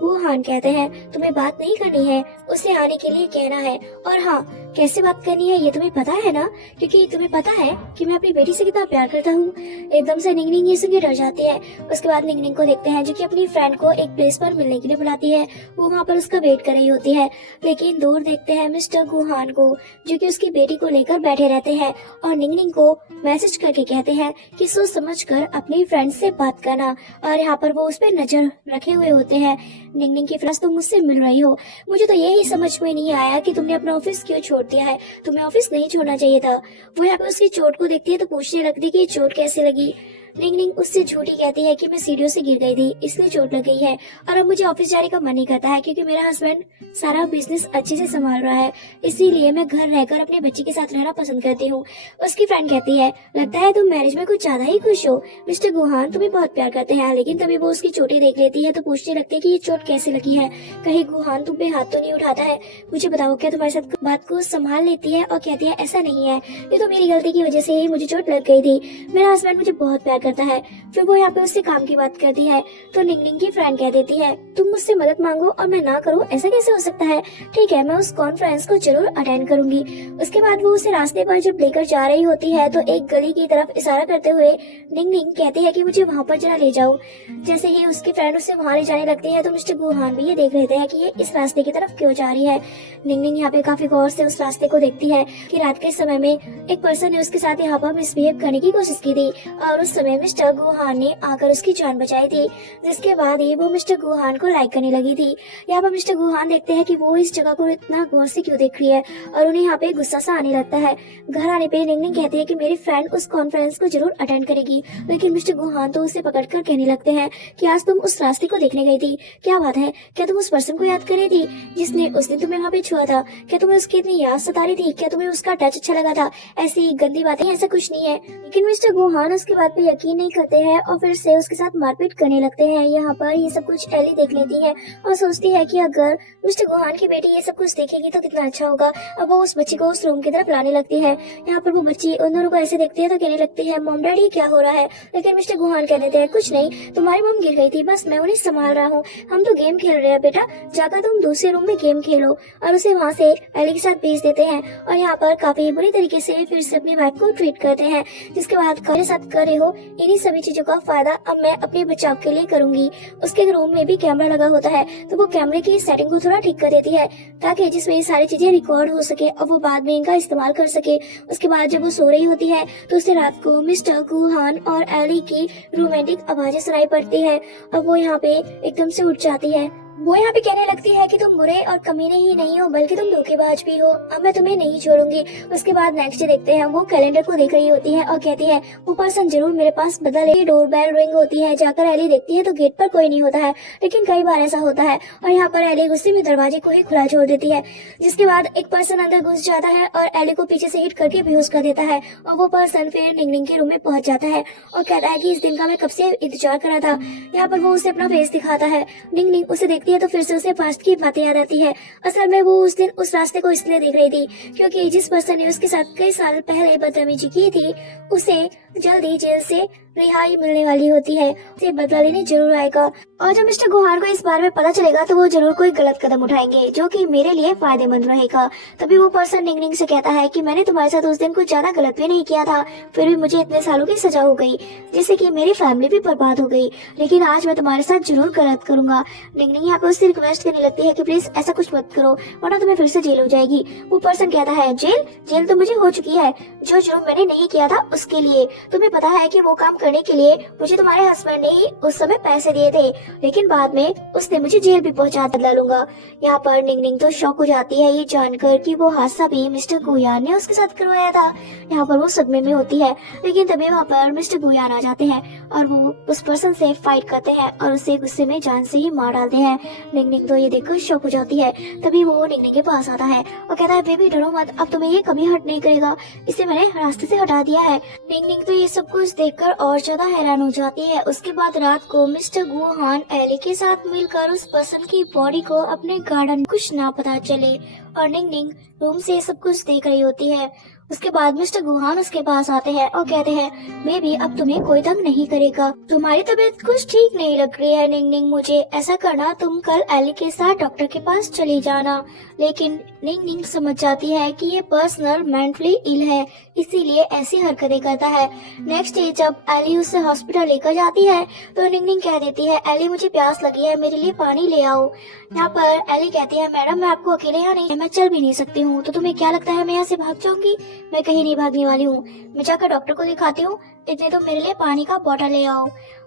वो हान कहते हैं, तुम्हें बात नहीं करनी है, उसे आने के लिए कहना है। और हाँ, कैसे बात करनी है ये तुम्हें पता है ना, क्योंकि तुम्हें पता है कि मैं अपनी बेटी से कितना प्यार करता हूँ। एकदम से निंगनिंग ये सुन के डर जाती है। उसके बाद निंगनिंग को देखते हैं जो कि अपनी फ्रेंड को एक प्लेस पर मिलने के लिए बुलाती है। वो वहाँ पर उसका वेट कर रही होती है, लेकिन दूर देखते हैं मिस्टर गुहान को जो कि उसकी बेटी को लेकर बैठे रहते हैं और निंगनिंग को मैसेज करके कहते हैं कि सोच समझ कर अपनी फ्रेंड से बात करना। और यहाँ पर वो उस पर नजर रखे हुए होते हैं। निंगनिंग की फ्रेंड्स तुम मुझसे मिल रही हो, मुझे तो यही समझ में नहीं आया कि तुमने अपना ऑफिस क्यों छोड़ दिया है, तुम्हें ऑफिस नहीं छोड़ना चाहिए था। वो यहाँ पे उसकी चोट को देखती है तो पूछने लगती है कि चोट कैसे लगी। निंगनिंग उससे झूठी कहती है कि मैं सीढ़ियों से गिर गई थी इसलिए चोट लग गई है और अब मुझे ऑफिस जाने का मन नहीं करता है क्योंकि मेरा हस्बैंड सारा बिजनेस अच्छे से संभाल रहा है, इसीलिए मैं घर रहकर अपने बच्चे के साथ रहना पसंद करती हूँ। उसकी फ्रेंड कहती है, लगता है तुम मैरिज में कुछ ज्यादा ही खुश हो, मिस्टर गुहान तुम्हें बहुत प्यार करते हैं। लेकिन तभी वो उसकी चोटें देख लेती है तो पूछने लगती है कि ये चोट कैसे लगी है, कहीं गुहान तुम पे हाथ तो नहीं उठाता है, मुझे बताओ क्या तुम्हारे साथ बात को संभाल लेती है और कहती है ऐसा नहीं है, ये तो मेरी गलती की वजह से ही मुझे चोट लग गई थी, मेरा हस्बैंड मुझे बहुत प्यार करता है। फिर वो यहाँ पे उससे काम की बात करती है तो निंगनिंग की फ्रेंड कह देती है, तुम मुझसे मदद मांगो और मैं ना करूँ, ऐसा कैसे हो सकता है, ठीक है मैं उस कॉन्फ्रेंस को जरूर अटेंड करूंगी। उसके बाद वो उसे रास्ते पर जब लेकर जा रही होती है तो एक गली की तरफ इशारा करते हुए निंगनिंग कहती है कि मुझे वहाँ पर जरा ले जाओ। जैसे ही उसकी फ्रेंड उसे वहाँ ले जाने लगती है तो मिस्टर गुहान भी ये देख लेते हैं कि ये इस रास्ते की तरफ क्यों जा रही है। निंगनिंग यहाँ पे काफी गौर से उस रास्ते को देखती है कि रात के समय में एक पर्सन ने उसके साथ यहाँ पर मिसबिहेव करने की कोशिश की थी और उस समय मिस्टर गुहान ने आकर उसकी जान बचाई थी, जिसके बाद ही वो मिस्टर गुहान को लाइक करने लगी थी। यहाँ पर मिस्टर गुहान देखते हैं कि वो इस जगह को इतना गौर से क्यों देख रही है और उन्हें यहाँ पे गुस्सा सा आने लगता है। घर आने पे निंगनिंग कहती है कि मेरी फ्रेंड उस कॉन्फ्रेंस को जरूर अटेंड करेगी, लेकिन मिस्टर गुहान तो उसे पकड़कर कहने लगते हैं कि आज तुम उस रास्ते को देखने गई थी, क्या बात है, क्या तुम उस पर्सन को याद कर रही थी जिसने उस दिन तुम्हें वहाँ पे छुआ था, क्या तुम्हें उसकी इतनी याद सता रही थी, क्या तुम्हें उसका टच अच्छा लगा था, ऐसी गंदी बातें, ऐसा कुछ नहीं है। लेकिन मिस्टर गुहान उसकी बात पे यकीन नहीं करते हैं और फिर से उसके साथ मारपीट करने लगते हैं। यहाँ पर ये सब कुछ एली देख लेती है और सोचती है कि अगर मिस्टर गुहान की बेटी ये सब कुछ देखेगी तो कितना अच्छा होगा। अब वो उस बच्ची को उस रूम की तरफ लाने लगती है। यहाँ पर वो बच्ची उन दोनों को ऐसे देखती है तो कहने लगती है, मॉम डैडी क्या हो रहा है? लेकिन मिस्टर गुहान कह देते हैं, कुछ नहीं, तुम्हारी मॉम गिर गई थी, बस मैं उन्हें संभाल रहा हूँ। हम तो गेम खेल रहे हैं बेटा, जाकर तुम दूसरे रूम में गेम खेलो। और उसे वहाँ से एली के साथ भेज देते हैं और यहाँ पर काफी बुरी तरीके से फिर से अपनी वाइफ को ट्रीट करते हैं। जिसके बाद मेरे साथ कर रहे हो इन्हीं सभी चीजों का फायदा अब मैं अपने बचाव के लिए करूंगी। उसके रूम में भी कैमरा लगा होता है तो वो कैमरे की सेटिंग को थोड़ा ठीक कर देती है ताकि जिसमें ये सारी चीजें रिकॉर्ड हो सके और वो बाद में इनका इस्तेमाल कर सके। उसके बाद जब वो सो रही होती है तो उसे रात को मिस्टर गुहान और एली की रोमांटिक आवाजें सुनाई पड़ती है और वो यहाँ पे एकदम से उठ जाती है। वो यहाँ पे कहने लगती है कि तुम बुरे और कमीने ही नहीं हो बल्कि तुम धोखेबाज भी हो, अब मैं तुम्हें नहीं छोड़ूंगी। उसके बाद नेक्स्ट डे देखते हैं वो कैलेंडर को देख रही होती है और कहती है, वो पर्सन जरूर मेरे पास बदल है। डोरबेल रिंग होती है, जाकर एली देखती है तो गेट पर कोई नहीं होता है, लेकिन कई बार ऐसा होता है और यहाँ पर एली गुस्से में दरवाजे को ही खुला छोड़ देती है। जिसके बाद एक पर्सन अंदर घुस जाता है और एली को पीछे से हिट करके बेहोश कर देता है और वो पर्सन फिर निंगनिंग के रूम में पहुंच जाता है और कहता है कि इस दिन का मैं कब से इंतजार कर रहा था। यहाँ पर वो उसे अपना फेस दिखाता है। निंगनिंग उसे देखती है तो फिर से उसे पास्ट की बातें याद आती है। असल में वो उस दिन उस रास्ते को इसलिए देख रही थी क्योंकि जिस पर्सन ने उसके साथ कई साल पहले बदतमीजी की थी उसे जल्दी जेल से रिहाई मिलने वाली होती है, उसे बदला लेने जरूर आएगा। और जब मिस्टर गुहान को इस बारे में पता चलेगा तो वो जरूर कोई गलत कदम उठाएंगे जो कि मेरे लिए फायदेमंद रहेगा। तभी वो पर्सन निंगनिंग से कहता है कि मैंने तुम्हारे साथ उस दिन कुछ ज्यादा गलत भी नहीं किया था, फिर भी मुझे इतने सालों की सजा हो गई जिससे कि मेरी फैमिली भी बर्बाद हो गई, लेकिन आज मैं तुम्हारे साथ जरूर गलत करूंगा। निंगनिंग यहाँ पे उससे रिक्वेस्ट करने लगती है कि प्लीज ऐसा कुछ मत करो वरना तुम्हें फिर से जेल हो जाएगी। वो पर्सन कहता है, जेल तो मुझे हो चुकी है, जो जुर्म मैंने नहीं किया था उसके लिए। तुम्हें पता है कि वो काम करने के लिए मुझे तुम्हारे हस्बैंड ने ही उस समय पैसे दिए थे, लेकिन बाद में उसने मुझे जेल भी पहुंचा बदला लूंगा। यहाँ पर निंगनिंग तो शॉक हो जाती है ये जानकर कि वो हादसा भी मिस्टर गुयान ने उसके साथ करवाया था। यहाँ पर वो सदमे में होती है, लेकिन तभी वहाँ पर मिस्टर गुयान आ जाते हैं और वो उस पर्सन से फाइट करते हैं और उसे गुस्से में जान से ही मार डालते हैं। निंगनिंग तो ये देखकर शॉक हो जाती है। तभी वो निंगनिंग के पास आता है और कहता है, बेबी डरो मत, अब तुम्हें ये कभी हर्ट नहीं करेगा, इसे मैंने रास्ते से हटा दिया है। निंगनिंग तो ये सब कुछ देखकर और ज्यादा हैरान हो जाती है। उसके बाद रात को मिस्टर गुहान एली के साथ मिलकर उस पर्सन की बॉडी को अपने गार्डन कुछ ना पता चले और निंगनिंग रूम से सब कुछ देख रही होती है। उसके बाद मिस्टर गुहान उसके पास आते हैं और कहते हैं, बेबी अब तुम्हें कोई तंग नहीं करेगा, तुम्हारी तबीयत कुछ ठीक नहीं लग रही है निंगनिंग, मुझे ऐसा करना तुम कल एली के साथ डॉक्टर के पास चली जाना। लेकिन निंगनिंग समझ जाती है कि ये पर्सनल मेंटली इल है, इसीलिए ऐसी हरकतें करता है। नेक्स्ट डे जब एली उसे हॉस्पिटल लेकर जाती है तो निंगनिंग कह देती है, एली मुझे प्यास लगी है, मेरे लिए पानी ले आओ। यहाँ पर एली कहती है, मैडम मैं आपको अकेले यहाँ नहीं, मैं चल भी नहीं सकती हूँ, तो तुम्हें क्या लगता है मैं यहाँ से भाग जाऊंगी? मैं कहीं नहीं भागने वाली हूँ, मैं जाकर डॉक्टर को दिखाती हूँ, इतने तो मेरे लिए पानी का बॉटल ले आओ।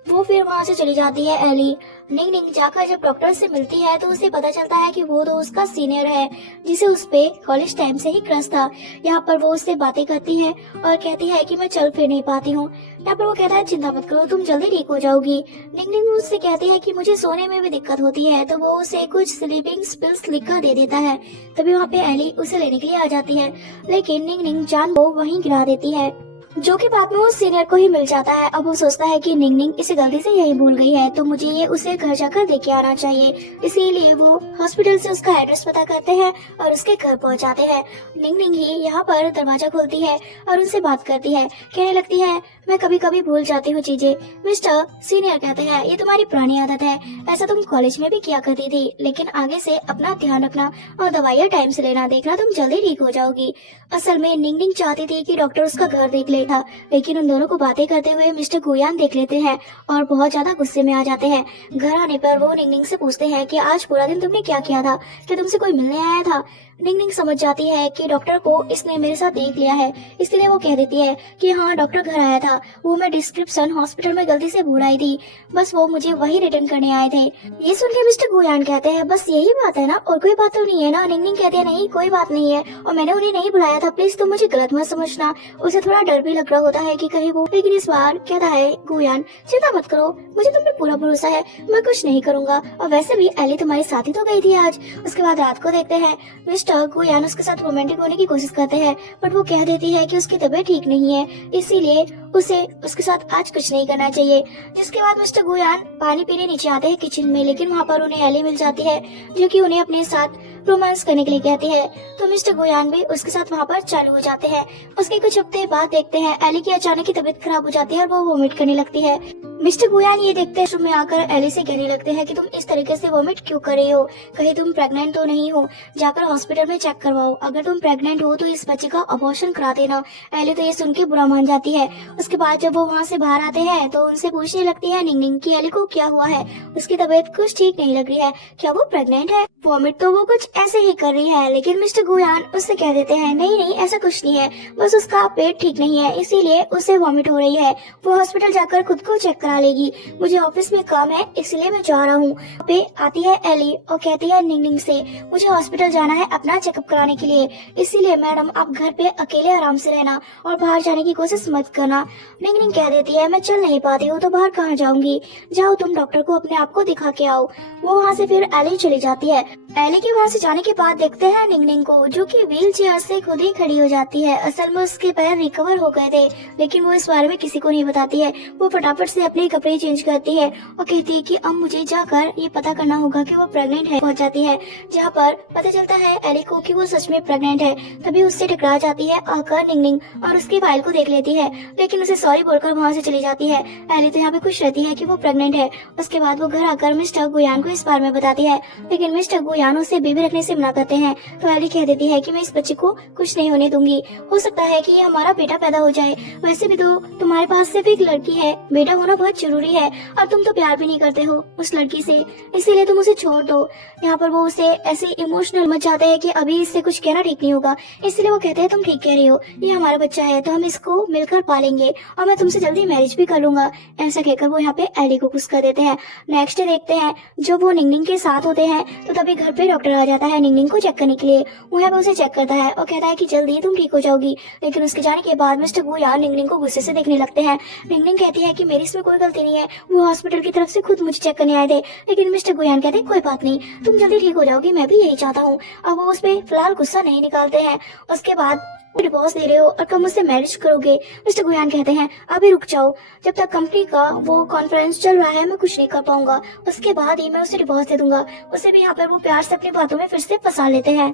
वो फिर वहाँ से चली जाती है एली। निंगनिंग जाकर जब डॉक्टर से मिलती है तो उसे पता चलता है कि वो तो उसका सीनियर है जिसे उस पे कॉलेज टाइम से ही क्रश था। यहाँ पर वो उससे बातें करती है और कहती है कि मैं चल फिर नहीं पाती हूँ। यहाँ पर वो कहता है, चिंता मत करो, तुम जल्दी ठीक हो जाओगी। निंगनिंग उससे कहती है कि मुझे सोने में भी दिक्कत होती है, तो वो उसे कुछ स्लीपिंग पिल्स लिखकर दे देता है। तभी वहाँ पे एली उसे लेने के लिए आ जाती है, लेकिन निंगनिंग जान को वहीं गिरा देती है, जो कि बाद में उस सीनियर को ही मिल जाता है। अब वो सोचता है कि निंगनिंग इसे गलती से यही भूल गई है तो मुझे ये उसे घर जाकर लेके आना चाहिए, इसीलिए वो हॉस्पिटल से उसका एड्रेस पता करते हैं और उसके घर पहुंचाते हैं। निंगनिंग ही यहाँ पर दरवाजा खोलती है और उनसे बात करती है, कहने लगती है, मैं कभी कभी भूल जाती हूँ चीजें। मिस्टर सीनियर कहते हैं, ये तुम्हारी पुरानी आदत है, ऐसा तुम कॉलेज में भी किया करती थी, लेकिन आगे से अपना ध्यान रखना और दवाइयाँ टाइम से लेना, देखना तुम जल्दी ठीक हो जाओगी। असल में निंगनिंग चाहती थी कि डॉक्टर उसका घर देख ले था, लेकिन उन दोनों को बातें करते हुए मिस्टर गुयान देख लेते हैं और बहुत ज्यादा गुस्से में आ जाते हैं। घर आने पर वो निंगनिंग से पूछते हैं कि आज पूरा दिन तुमने क्या किया था, क्या तुमसे कोई मिलने आया था? निंगनिंग समझ जाती है कि डॉक्टर को इसने मेरे साथ देख लिया है, इसलिए वो कह देती है कि हाँ डॉक्टर घर आया था, वो मैं डिस्क्रिप्शन हॉस्पिटल में गलती से भूल आई थी, बस वो मुझे वही रिटर्न करने आए थे। ये सुन के मिस्टर गुयान कहते हैं, बस यही बात है ना, और कोई बात तो नहीं है ना? निंगनिंग कहती है, नहीं कोई बात नहीं है, और मैंने उन्हें नहीं बुलाया था, प्लीज तुम मुझे गलत मत समझना। उसे थोड़ा डर भी लग रहा होता है कि कहीं वो, लेकिन इस बार कहता है गुयान, चिंता मत करो, मुझे तुम पे पूरा भरोसा है, मैं कुछ नहीं करूंगा, और वैसे भी एली तुम्हारी साथी तो गई थी आज। उसके बाद रात को देखते हैं मिस्टर मिस्टर गुयान उसके साथ रोमांटिक होने की कोशिश करते हैं, बट वो कह देती है कि उसकी तबीयत ठीक नहीं है, इसीलिए उसे उसके साथ आज कुछ नहीं करना चाहिए। जिसके बाद मिस्टर गुयान पानी पीने नीचे आते हैं किचन में, लेकिन वहाँ पर उन्हें एली मिल जाती है जो कि उन्हें अपने साथ रोमांस करने के लिए कहती है। तो मिस्टर गुयान भी उसके साथ वहाँ पर चालू हो जाते हैं। उसके कुछ हफ्ते बाद देखते हैं एली की अचानक ही तबीयत खराब हो जाती है और वो वोमिट करने लगती है। मिस्टर गुयान ये देखते हैं, रूम में आकर एली से कहने लगते हैं कि तुम इस तरीके से वोमिट क्यों कर रही हो, कहीं तुम प्रेग्नेंट तो नहीं हो, जाकर हॉस्पिटल में चेक करवाओ, अगर तुम प्रेग्नेंट हो तो इस बच्चे का अबॉर्शन करा देना। एली तो ये सुन के बुरा मान जाती है। उसके बाद जब वो वहाँ से बाहर आते हैं तो उनसे पूछने लगती है निंगनिंग की एली को क्या हुआ है, उसकी तबीयत कुछ ठीक नहीं लग रही है, क्या वो प्रेग्नेंट है। वॉमिट तो वो कुछ ऐसे ही कर रही है, लेकिन मिस्टर गुयान उससे कह देते हैं नहीं नहीं ऐसा कुछ नहीं है, बस उसका पेट ठीक नहीं है इसीलिए उसे वॉमिट हो रही है, वो हॉस्पिटल जाकर खुद को चेक करा लेगी, मुझे ऑफिस में काम है इसलिए मैं जा रहा हूँ। पे आती है एली और कहती है निंगनिंग से मुझे हॉस्पिटल जाना है अपना चेकअप कराने के लिए, इसीलिए मैडम आप घर पे अकेले आराम से रहना और बाहर जाने की कोशिश मत करना। निंगनिंग कह देती है मैं चल नहीं पाती हूँ तो बाहर कहाँ जाऊंगी, जाओ तुम डॉक्टर को अपने आप को दिखा के आओ। वो वहाँ से फिर एली चली जाती है। एली के वहाँ से जाने के बाद देखते हैं निंगनिंग को जो कि व्हील चेयर से खुद ही खड़ी हो जाती है। असल में उसके पैर रिकवर हो गए थे, लेकिन वो इस बारे में किसी को नहीं बताती है। वो फटाफट से अपने कपड़े चेंज करती है और कहती है कि अब मुझे जाकर ये पता करना होगा कि वो प्रेग्नेंट है। पहुंच जाती है जहाँ पर पता चलता है एली को कि वो सच में प्रेग्नेंट है। तभी उससे टकरा जाती है आकर निंगनिंग और उसकी फाइल को देख लेती है, लेकिन उसे सॉरी बोलकर वहाँ से चली जाती है। एली तो यहाँ पे खुश रहती है कि वो प्रेग्नेंट है। उसके बाद वो घर आकर मिस्टर गुयान को इस बारे में बताती है, लेकिन मिस्टर गुयान उसे बेबी रखने से मना करते हैं। तो एली कह देती है कि मैं इस बच्चे को कुछ नहीं होने दूंगी, हो सकता है कि ये हमारा बेटा पैदा हो जाए, वैसे भी तो तुम्हारे पास सिर्फ एक लड़की है, बेटा होना बहुत जरूरी है और तुम तो प्यार भी नहीं करते हो उस लड़की से, इसीलिए तुम उसे छोड़ दो। यहाँ पर वो उसे ऐसे इमोशनल मच जाते हैं कि अभी इससे कुछ कहना ठीक नहीं होगा, इसलिए वो कहते हैं तुम ठीक कह रही हो, ये हमारा बच्चा है तो हम इसको मिलकर पालेंगे और मैं तुमसे जल्दी मैरिज भी कर लूंगा। ऐसा कहकर वो यहाँ पे एली को खुश कर देते हैं। नेक्स्ट डे देखते हैं जब वो निंगनिंग के साथ होते हैं तो तभी घर पे डॉक्टर आ जाता है निंगनिंग को चेक करने के लिए। वो यहाँ पे उसे चेक करता है और कहता है कि जल्दी तुम ठीक हो जाओगी, लेकिन उसके जाने के बाद मिस्टर गुयान निंगनिंग को गुस्से से देखने लगते हैं। निंगनिंग कहती है कि मेरी इसमें कोई गलती नहीं है, वो हॉस्पिटल की तरफ से खुद मुझे चेक करने आए थे, लेकिन मिस्टर गुयान कहते हैं कोई बात नहीं, तुम जल्दी ठीक हो जाओगी, मैं भी यही चाहता हूँ। अब वो उस पर फिलहाल गुस्सा नहीं निकालते हैं। उसके बाद डिवोर्स दे रहे हो और कब मुझसे मैरिज करोगे। मिस्टर गुयान कहते हैं अभी रुक जाओ, जब तक कंपनी का वो कॉन्फ्रेंस चल रहा है मैं कुछ नहीं कर पाऊंगा, उसके बाद ही मैं उसे डिवोर्स दे दूंगा। उसे भी यहाँ पर वो प्यार से अपनी बातों में फिर से फंसा लेते हैं।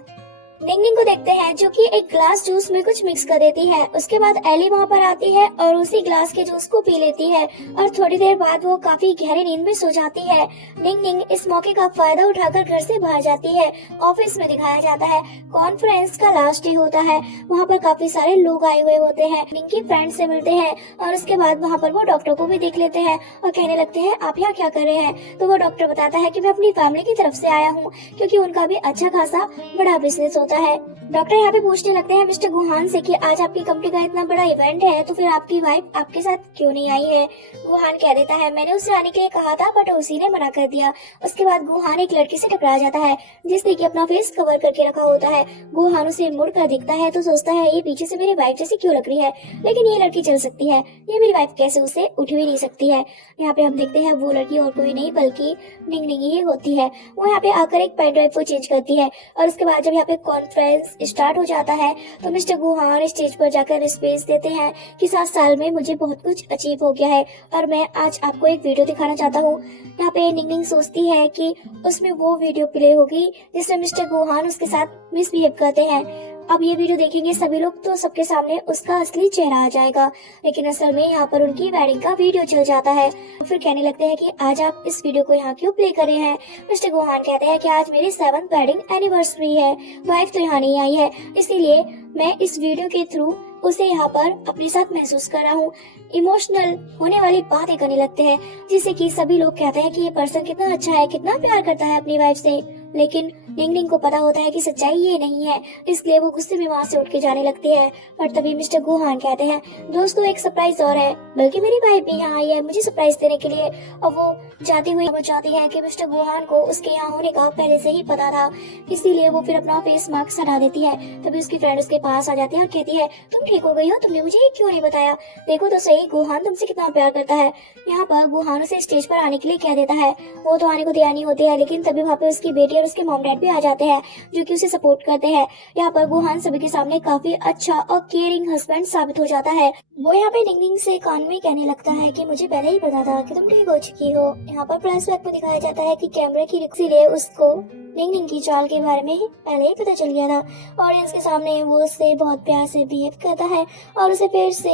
निंगनिंग को देखते हैं जो कि एक ग्लास जूस में कुछ मिक्स कर देती है। उसके बाद एली वहाँ पर आती है और उसी ग्लास के जूस को पी लेती है और थोड़ी देर बाद वो काफी गहरी नींद में सो जाती है। निंगनिंग इस मौके का फायदा उठाकर घर से बाहर जाती है। ऑफिस में दिखाया जाता है कॉन्फ्रेंस का लास्ट डे होता है, वहाँ पर काफी सारे लोग आए हुए होते हैं। निंगनिंग की फ्रेंड से मिलते हैं और उसके बाद वहाँ पर वो डॉक्टर को भी देख लेते हैं और कहने लगते हैं आप यहाँ क्या कर रहे हैं। तो वो डॉक्टर बताता है कि मैं अपनी फैमिली की तरफ से आया हूँ, क्योंकि उनका भी अच्छा खासा बड़ा बिजनेस होता है। डॉक्टर यहाँ पे पूछने लगते हैं मिस्टर गुहान से कि आज आपकी कंपनी का इतना बड़ा इवेंट है तो फिर आपकी वाइफ आपके साथ क्यों नहीं आई है। गुहान कह देता है मैंने उससे आने के लिए कहा था बट उसी ने मना कर दिया। उसके बाद गुहान एक लड़की से टकरा जाता है जिसने कि अपना फेस कवर करके रखा होता है। गुहान उसे मुड़ कर दिखता है तो सोचता है ये पीछे से मेरी वाइफ जैसी क्यों लग रही है, लेकिन ये लड़की चल सकती है, ये मेरी वाइफ कैसे उसे उठ भी नहीं सकती है। यहाँ पे हम देखते हैं वो लड़की और कोई नहीं बल्कि निंगनिंग ही होती है। वो यहाँ पे आकर एक पेन ड्राइव को चेंज करती है और उसके बाद जब यहाँ पे कॉन्फ्रेंस स्टार्ट हो जाता है तो मिस्टर गुहान स्टेज पर जाकर स्पीच देते हैं कि 7 साल में मुझे बहुत कुछ अचीव हो गया है और मैं आज आपको एक वीडियो दिखाना चाहता हूँ। यहाँ पे निंगनिंग सोचती है कि उसमें वो वीडियो प्ले होगी जिसमें मिस्टर गुहान उसके साथ मिसबिहेव करते हैं। अब ये वीडियो देखेंगे सभी लोग तो सबके सामने उसका असली चेहरा आ जाएगा, लेकिन असल में यहाँ पर उनकी वेडिंग का वीडियो चल जाता है। फिर कहने लगते हैं कि आज आप इस वीडियो को यहाँ क्यों प्ले कर रहे हैं। मिस्टर गुहान कहते हैं कि आज मेरी 7th वेडिंग एनिवर्सरी है, वाइफ तो यहाँ नहीं आई है, इसीलिए मैं इस वीडियो के थ्रू उसे यहाँ पर अपने साथ महसूस कर रहा हूँ। इमोशनल होने वाली बातें करने लगते हैं जिससे कि सभी लोग कहते हैं कि ये पर्सन कितना अच्छा है, कितना प्यार करता है अपनी वाइफ से, लेकिन निंगनिंग को पता होता है कि सच्चाई ये नहीं है, इसलिए वो गुस्से में वहाँ से उठ के जाने लगती है। पर तभी मिस्टर गुहान कहते हैं दोस्तों एक सरप्राइज और है, बल्कि मेरी वाइफ भी यहाँ आई है मुझे सरप्राइज देने के लिए। और वो जाती हुई चाहती है कि मिस्टर गुहान को उसके यहाँ होने का पहले से ही पता था, इसीलिए वो फिर अपना फेस मास्क हटा देती है। तभी उसकी फ्रेंड उसके पास आ जाती है और कहती है तुम ठीक हो गई हो, तुमने मुझे ये क्यों नहीं बताया, देखो तो सही गुहान तुमसे कितना प्यार करता है। यहाँ पर गुहान उसे स्टेज पर आने के लिए कह देता है। वो तो आने को तैयार नहीं होती है, लेकिन तभी वहाँ पे उसकी बेटी और उसके मॉम डैड भी आ जाते हैं जो कि उसे सपोर्ट करते हैं। यहाँ पर गुहान सभी के सामने काफी अच्छा और केयरिंग हस्बैंड साबित हो जाता है। वो यहाँ पे निंगनिंग से कान में कहने लगता है कि मुझे पहले ही पता था कि तुम ठीक हो चुकी हो। यहाँ पर फ्लैशबैक में दिखाया जाता है कि कैमरे की रिक्सी ले उसको निंगनिंग की चाल के बारे में पहले ही पता चल गया था। ऑडियंस के सामने वो उससे बहुत प्यार से बिहेव करता है और उसे फिर से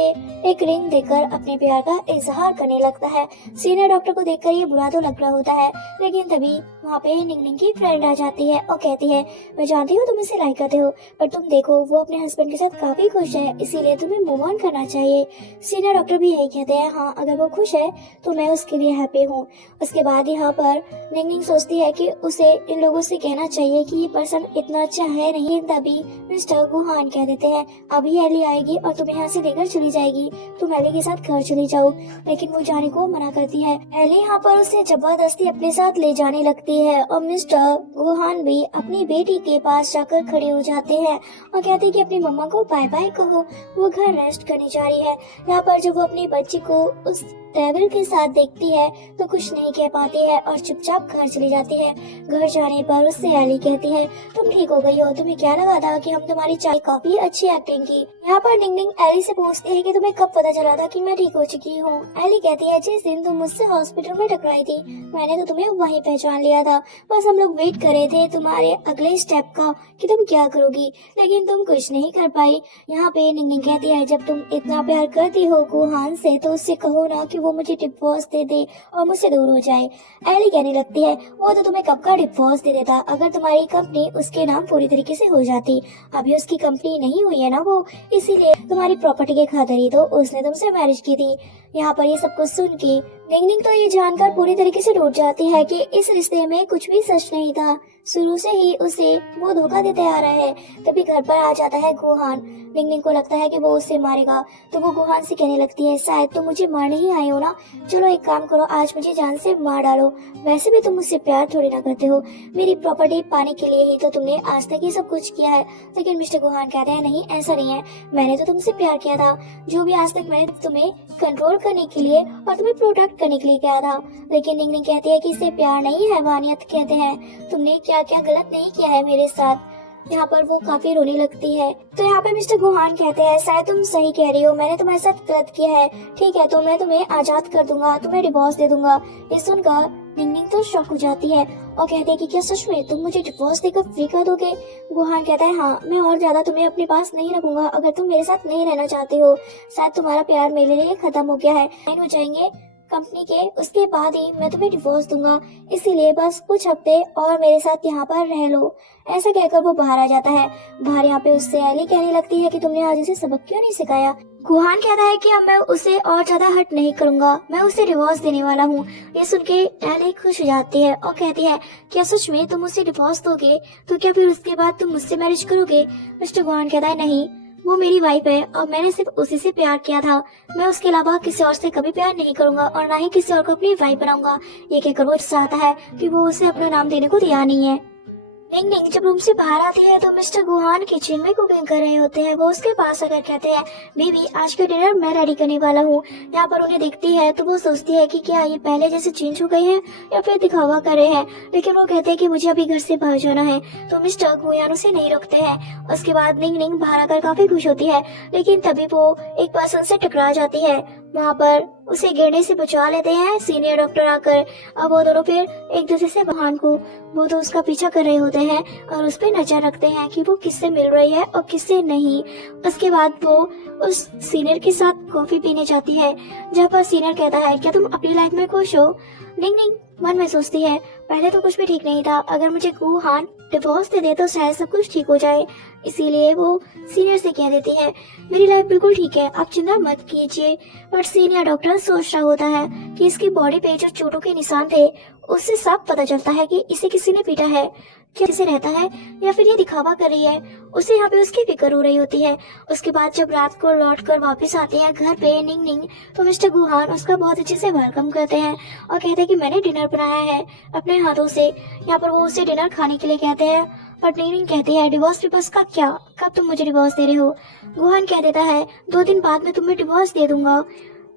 एक रिंग देकर अपने प्यार का इजहार करने लगता है। सीनियर डॉक्टर को देखकर ये बुरा तो लग रहा होता है, लेकिन तभी वहाँ पे निंगनिंग की फ्रेंड आ जाती है और कहती है मैं जानती हूँ तुम इसे लाइक करते हो, पर तुम देखो वो अपने हस्बैंड के साथ काफी खुश है, इसीलिए तुम्हें मूव ऑन करना चाहिए। सीनियर डॉक्टर भी यही कहते हैं, हाँ अगर वो खुश है तो मैं उसके लिए हैप्पी हूँ। उसके बाद यहाँ पर निंगनिंग सोचती है कि उसे इन लोगों से कहना चाहिए कि ये पर्सन इतना अच्छा है नहीं। तभी मिस्टर गुहान कह देते हैं अभी एली आएगी और तुम्हें यहाँ से लेकर चली जाएगी, तुम एली के साथ घर चली जाओ। लेकिन वो जाने को मना करती है। एली यहाँ पर उसे जबरदस्ती अपने साथ ले जाने लगती है और मिस्टर गुहान भी अपनी बेटी के पास जाकर खड़े हो जाते हैं और कहते हैं कि अपनी मम्मा को बाय बाय कहो, वो घर रेस्ट करने जा रही है। यहाँ पर जब वो अपनी बच्ची को उस ट्रैवल के साथ देखती है तो कुछ नहीं कह पाती है और चुपचाप घर चली जाती है। घर जाने पर उससे एली कहती है तुम ठीक हो गई हो, तुम्हें क्या लगा था कि हम तुम्हारी चाय काफी अच्छी एक्टिंग की। यहाँ पर निंगनिंग एली से पूछती है कि तुम्हें कब पता चला था कि मैं ठीक हो चुकी हूँ। एली कहती है जिस दिन तुम मुझसे हॉस्पिटल में टकराई थी मैंने तो तुम्हें वहीं पहचान लिया था, बस हम लोग वेट कर रहे थे तुम्हारे अगले स्टेप का कि तुम क्या करोगी, लेकिन तुम कुछ नहीं कर पाई। यहाँ पे निंगनिंग कहती है जब तुम इतना प्यार करती हो गुहान से तो उससे कहो ना कि वो मुझे डिवोर्स दे दे और मुझसे दूर हो जाए। एली कहने लगती है वो तो तुम्हें कब का डिवोर्स दे देता अगर तुम्हारी कंपनी उसके नाम पूरी तरीके से हो जाती, अभी उसकी कंपनी नहीं हुई है ना वो, इसीलिए तुम्हारी प्रॉपर्टी के खातिर ही तो उसने तुमसे मैरिज की थी। यहाँ पर ये सब कुछ सुन के निंगनिंग तो ये जानकर पूरी तरीके से टूट जाती है कि इस रिश्ते में कुछ भी सच नहीं था, शुरू से ही उसे वो धोखा देते आ रहा है। तभी घर पर आ जाता है गुहान। निंगनिंग को लगता है कि वो उसे मारेगा तो वो गुहान से कहने लगती है शायद तुम मुझे मारने ही आए हो ना, चलो एक काम करो आज मुझे जान से मार डालो, वैसे भी तुम मुझसे प्यार थोड़ी ना करते हो, मेरी प्रॉपर्टी पाने के लिए ही तो तुमने आज तक ये सब कुछ किया है। लेकिन मिस्टर गुहान कहते हैं नहीं ऐसा नहीं है, मैंने तो तुमसे प्यार किया था, जो भी आज तक मैंने तुम्हें कंट्रोल करने के लिए और तुम्हें प्रोटेक्ट करने के लिए किया था। लेकिन निंगनिंग कहती है कि इसे प्यार नहीं हैवानियत कहते हैं, तुमने क्या क्या गलत नहीं किया है मेरे साथ। यहाँ पर वो काफी रोने लगती है। तो यहाँ पे मिस्टर गुहान कहते हैं शायद तुम सही कह रही हो, मैंने तुम्हारे साथ गलत किया है, ठीक है तो मैं तुम्हें आजाद कर दूंगा, तुम्हें डिवोर्स दे दूंगा। ये सुनकर निंगनिंग तो शॉक हो जाती है और कहती है कि क्या सच में तुम मुझे डिवोर्स देकर फ्री कर दोगे। गुहान कहता है हाँ मैं और ज्यादा तुम्हें अपने पास नहीं रखूंगा, अगर तुम मेरे साथ नहीं रहना चाहते हो, शायद तुम्हारा प्यार मेरे लिए खत्म हो गया है, साइन हो जाएंगे कंपनी के, उसके बाद ही मैं तुम्हें डिवोर्स दूंगा, इसीलिए बस कुछ हफ्ते और मेरे साथ यहाँ पर रह लो। ऐसा कहकर वो बाहर आ जाता है। बाहर यहाँ पे उससे एली कहने लगती है कि तुमने आज उसे सबक क्यों नहीं सिखाया। गुहान कहता है कि अब मैं उसे और ज्यादा हर्ट नहीं करूंगा, मैं उसे डिवोर्स देने वाला हूँ। ये सुन के एली खुश हो जाती है और कहती है क्या सच में तुम उसे डिवोर्स दोगे, तो क्या फिर उसके बाद तुम मुझसे मैरिज करोगे। मिस्टर गुहान कहता है नहीं, वो मेरी वाइफ है और मैंने सिर्फ उसी से प्यार किया था, मैं उसके अलावा किसी और से कभी प्यार नहीं करूंगा और ना ही किसी और को अपनी वाइफ बनाऊंगा। ये कहकर वो चाहता है कि वो उसे अपना नाम देने को तैयार नहीं है। निंगनिंग जब रूम से बाहर आती है तो मिस्टर गुहान किचन में कुकिंग कर रहे होते हैं। वो उसके पास आकर कहते हैं बेबी आज का डिनर मैं रेडी करने वाला हूँ। यहाँ पर उन्हें देखती है तो वो सोचती है कि क्या ये पहले जैसे चेंज हो गए हैं या फिर दिखावा कर रहे हैं, लेकिन वो कहते हैं कि मुझे अभी घर से बाहर जाना है, तो मिस्टर गुहान उसे नहीं रोकते हैं। उसके बाद निंगनिंग बाहर आकर काफी खुश होती है, लेकिन तभी वो एक पर्सन से टकरा जाती है। वहाँ पर उसे गिरने से बचा लेते हैं सीनियर डॉक्टर आकर। अब वो दोनों फिर एक दूसरे से गुहान को वो तो उसका पीछा कर रहे होते हैं और उस पर नजर रखते हैं कि वो किससे मिल रही है और किससे नहीं। उसके बाद वो उस सीनियर के साथ कॉफी पीने जाती है, जहाँ पर सीनियर कहता है क्या तुम अपनी लाइफ में खुश हो। निंगनिंग मन में सोचती है पहले तो कुछ भी ठीक नहीं था, अगर मुझे गुहान डिवोर्स दे दे तो शायद सब कुछ ठीक हो जाए, इसीलिए वो सीनियर से कह देती है मेरी लाइफ बिल्कुल ठीक है, आप चिंता मत कीजिए। बट सीनियर डॉक्टर सोच रहा होता है कि इसकी बॉडी पे जो चोटों के निशान थे उससे साफ पता चलता है कि इसे किसी ने पीटा है, क्या इसे रहता है या फिर ये दिखावा कर रही है। उसे यहाँ पे उसकी फिक्र हो रही होती है। उसके बाद जब रात को लौट कर वापिस आते हैं घर पे निंगनिंग, तो मिस्टर गुहान उसका बहुत अच्छे से वेलकम करते हैं और कहते हैं कि मैंने डिनर बनाया है अपने हाथों से। यहाँ पर वो उसे डिनर खाने के लिए कहते हैं, बट निंगनिंग कहती है डिवोर्स पेपर्स का क्या, कब तुम मुझे डिवोर्स दे रहे हो। गुहान कह देता है 2 दिन बाद मैं तुम्हें डिवोर्स दे दूंगा।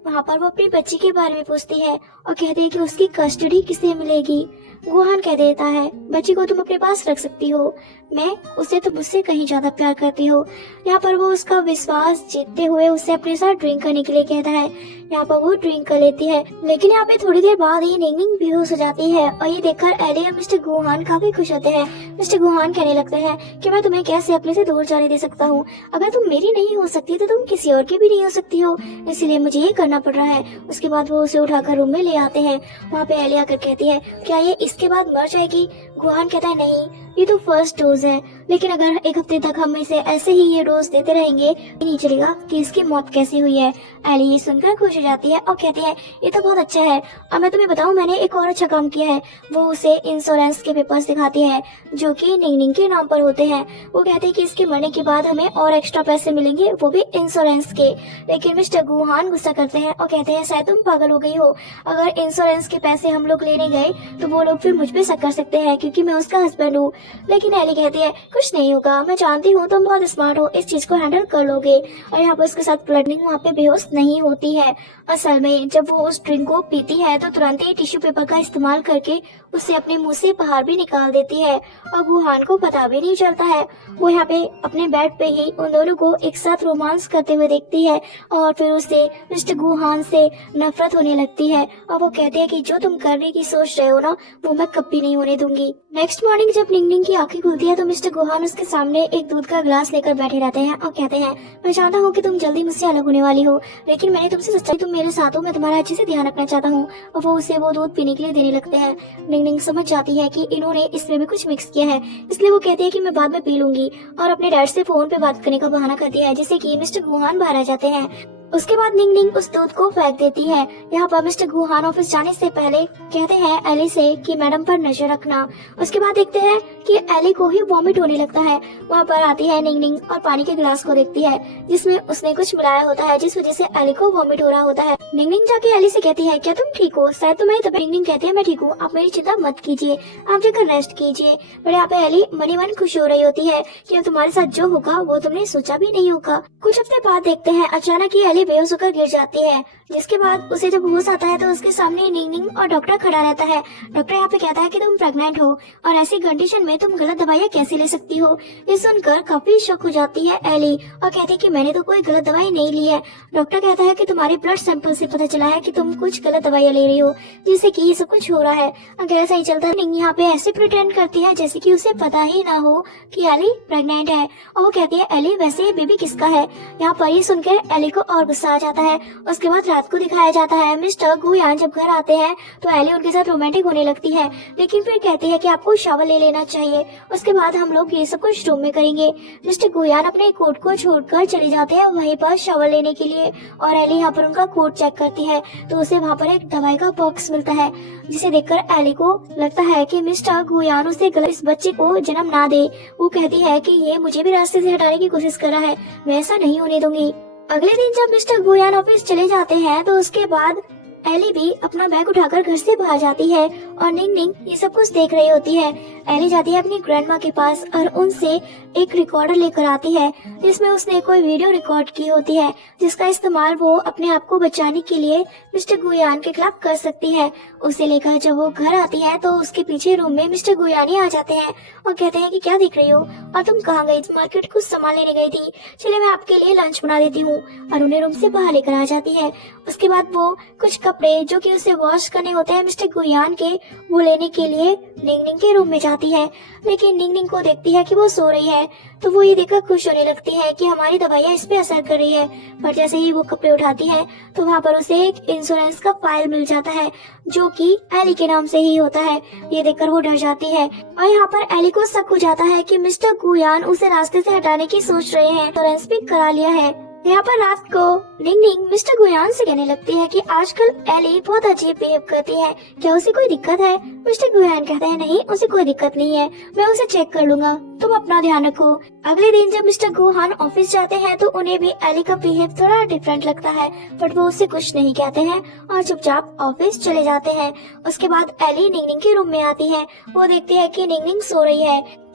वहाँ पर वो अपनी बच्ची के बारे में पूछती है और कहती है कि उसकी कस्टडी किसे मिलेगी। गुहान कह देता है, बच्ची को तुम अपने पास रख सकती हो, मैं उसे तो मुझसे कहीं ज्यादा प्यार करती हो। यहाँ पर वो उसका विश्वास जीतते हुए उसे अपने साथ ड्रिंक करने के लिए कहता है। यहाँ पर वो ड्रिंक कर लेती है, लेकिन यहाँ पे थोड़ी देर बाद ही निंगनिंग बेहोश हो जाती है और ये देखकर एली और मिस्टर गुहान काफी खुश होते हैं। मिस्टर गुहान कहने लगते हैं कि मैं तुम्हें कैसे अपने से दूर जाने दे सकता हूँ, अगर तुम मेरी नहीं हो सकती तो तुम किसी और की भी नहीं हो सकती हो, इसीलिए मुझे ये करना पड़ रहा है। उसके बाद वो उसे उठाकर रूम में ले आते हैं। वहाँ पे एली आकर कहती है, क्या ये इसके बाद मर जाएगी? गुहान कहता है, नहीं, ये तो फर्स्ट डोज है, लेकिन अगर एक हफ्ते तक हम इसे ऐसे ही ये डोज देते रहेंगे नहीं चलेगा कि इसकी मौत कैसे हुई है। एली ये सुनकर खुश हो जाती है और कहती है, ये तो बहुत अच्छा है। अब मैं तुम्हें बताऊं, मैंने एक और अच्छा काम किया है। वो उसे इंश्योरेंस के पेपर्स दिखाती है जो कि निंगनिंग के नाम पर होते हैं। वो कहते हैं कि इसके मरने के बाद हमें और एक्स्ट्रा पैसे मिलेंगे, वो भी इंश्योरेंस के। लेकिन मिस्टर गुहान गुस्सा करते हैं और कहते हैं, शायद तुम पागल हो गई हो, अगर इंश्योरेंस के पैसे हम लोग लेने गए तो वो लोग फिर मुझ पे शक कर सकते हैं क्योंकि मैं उसका हस्बैंड हूँ। लेकिन एली कहती है, कुछ नहीं होगा, मैं जानती हूँ तुम बहुत स्मार्ट हो, इस चीज को हैंडल कर लोगे। और यहाँ पर उसके साथ प्लडनिंग वहाँ पे बेहोश नहीं होती है। असल में जब वो उस ड्रिंक को पीती है तो तुरंत ही टिश्यू पेपर का इस्तेमाल करके उसे अपने मुंह से बाहर भी निकाल देती है और गुहान को पता भी नहीं चलता है। वो यहाँ पे अपने बेड पे ही उन दोनों को एक साथ रोमांस करते हुए देखती है और फिर उसे मिस्टर गुहान से नफरत होने लगती है और वो कहते हैं कि जो तुम करने की सोच रहे हो ना, वो मैं कभी नहीं होने दूंगी। नेक्स्ट मॉर्निंग जब निंगनिंग की आंखें खुलती है तो मिस्टर गुहान उसके सामने एक दूध का ग्लास लेकर बैठे रहते हैं और कहते हैं, मैं जानता हूँ कि तुम जल्दी मुझसे अलग होने वाली हो, लेकिन मैंने तुमसे सच्चाई, तुम मेरे साथ हो, मैं तुम्हारा अच्छे से ध्यान रखना चाहता हूँ। और वो उसे वो दूध पीने के लिए देने लगते हैं। निंगनिंग समझ जाती है कि इन्होंने इसमें भी कुछ मिक्स किया है, इसलिए वो कहती है कि मैं बाद में पी लूंगी और अपने डैड से फोन पे बात करने का बहाना करती है, जिससे कि मिस्टर गुहान बाहर आ जाते हैं। उसके बाद निंगनिंग उस दूध को फेंक देती है। यहाँ पर मिस्टर गुहान ऑफिस जाने से पहले कहते हैं एली से कि मैडम पर नजर रखना। उसके बाद देखते हैं कि एली को ही वॉमिट होने लगता है। वहाँ पर आती है निंगनिंग और पानी के गिलास को देखती है जिसमें उसने कुछ मिलाया होता है, जिस वजह से एली को वॉमिट हो रहा होता है। निंगनिंग जाके एली से कहती है, क्या तुम ठीक हो? शायद तुम्हारी तबीयत। निंगनिंग कहती है, मैं ठीक हूँ, आप मेरी चिंता मत कीजिए, आप जाकर रेस्ट कीजिए। पर यहाँ पे एली मनी मन खुश हो रही होती है कि अब तुम्हारे साथ जो होगा वो तुमने सोचा भी नहीं होगा। कुछ हफ्ते बाद देखते हैं अचानक ही एली बेहोश होकर गिर जाती है, जिसके बाद उसे जब होश आता है तो उसके सामने निंगनिंग और डॉक्टर खड़ा रहता है। डॉक्टर यहाँ पे कहता है कि तुम प्रेग्नेंट हो और ऐसी कंडीशन में तुम गलत दवाइयाँ कैसे ले सकती हो। ये सुनकर काफी शॉक हो जाती है एली और कहती है कि मैंने तो कोई गलत दवाई नहीं ली है। डॉक्टर कहता है कि तुम्हारे ब्लड सैंपल से पता चला है कि तुम कुछ गलत दवाइयाँ ले रही हो, जिससे कि ये सब कुछ हो रहा है। अगर ऐसा ही चलता नहीं, यहाँ पे ऐसे प्रिटेंड करती है जैसे कि उसे पता ही ना हो कि एली प्रेग्नेंट है। और वो कहती है, एली वैसे ये बेबी किसका है? यहाँ पर ये सुनकर एली को और गुस्सा आ जाता है। उसके बाद रात को दिखाया जाता है मिस्टर गुयान जब घर आते हैं तो एली उनके साथ रोमांटिक होने लगती है, लेकिन फिर कहती है कि आपको शावर ले लेना चाहिए, उसके बाद हम लोग ये सब कुछ रूम में करेंगे। मिस्टर गुयान अपने कोट को छोड़कर चले जाते हैं वहीं पर शावर लेने के लिए और एली यहाँ पर उनका कोट चेक करती है तो उसे वहाँ पर एक दवाई का बॉक्स मिलता है, जिसे देखकर एली को लगता है कि मिस्टर गुयान उसे गलत इस बच्चे को जन्म ना दे। वो कहती है कि ये मुझे भी रास्ते से हटाने की कोशिश कर रहा है, मैं ऐसा नहीं होने दूंगी। अगले दिन जब मिस्टर गुयान ऑफिस चले जाते हैं तो उसके बाद एली भी अपना बैग उठाकर घर से बाहर जाती है और निंगनिंग ये सब कुछ देख रही होती है। एली जाती है अपनी ग्रैंडमा के पास और उनसे एक रिकॉर्डर लेकर आती है जिसमें उसने कोई वीडियो रिकॉर्ड की होती है, जिसका इस्तेमाल वो अपने आप को बचाने के लिए मिस्टर गुयान के खिलाफ कर सकती है। उसे लेकर जब वो घर आती है तो उसके पीछे रूम में मिस्टर गुयानी आ जाते हैं और कहते हैं कि क्या देख रही हो और तुम कहाँ गई? मार्केट कुछ सामान लेने गई थी, चलिए मैं आपके लिए लंच बना देती हूँ, और उन्हें रूम से बाहर लेकर आ जाती है। उसके बाद वो कुछ कपड़े जो कि उसे वॉश करने होते हैं मिस्टर गुयान के, वो लेने के लिए निंगनिंग के रूम में जाती है, लेकिन निंगनिंग को देखती है कि वो सो रही है तो वो ये देखकर खुश होने लगती है कि हमारी दवाइयाँ इस पे असर कर रही है। पर जैसे ही वो कपड़े उठाती है तो वहाँ पर उसे एक इंश्योरेंस का फाइल मिल जाता है जो कि एली के नाम से ही होता है। ये देखकर वो डर जाती है और यहाँ पर एली को शक हो जाता है कि मिस्टर गुयान उसे रास्ते से हटाने की सोच रहे हैं। इंश्योरेंस भी करा लिया है। यहाँ पर रात को निंगनिंग मिस्टर गुयान से कहने लगती है कि आजकल एली बहुत अजीब बिहेव करती है, क्या उसे कोई दिक्कत है? मिस्टर गुयान कहते हैं, नहीं उसे कोई दिक्कत नहीं है, मैं उसे चेक कर लूंगा, तुम अपना ध्यान रखो। अगले दिन जब मिस्टर गुहान ऑफिस जाते हैं तो उन्हें भी एली का बिहेव थोड़ा डिफरेंट लगता है, बट वो उससे कुछ नहीं कहते हैं और चुपचाप ऑफिस चले जाते हैं। उसके बाद एली निंगनिंग के रूम में आती है। वो देखती है कि निंगनिंग सो रही है।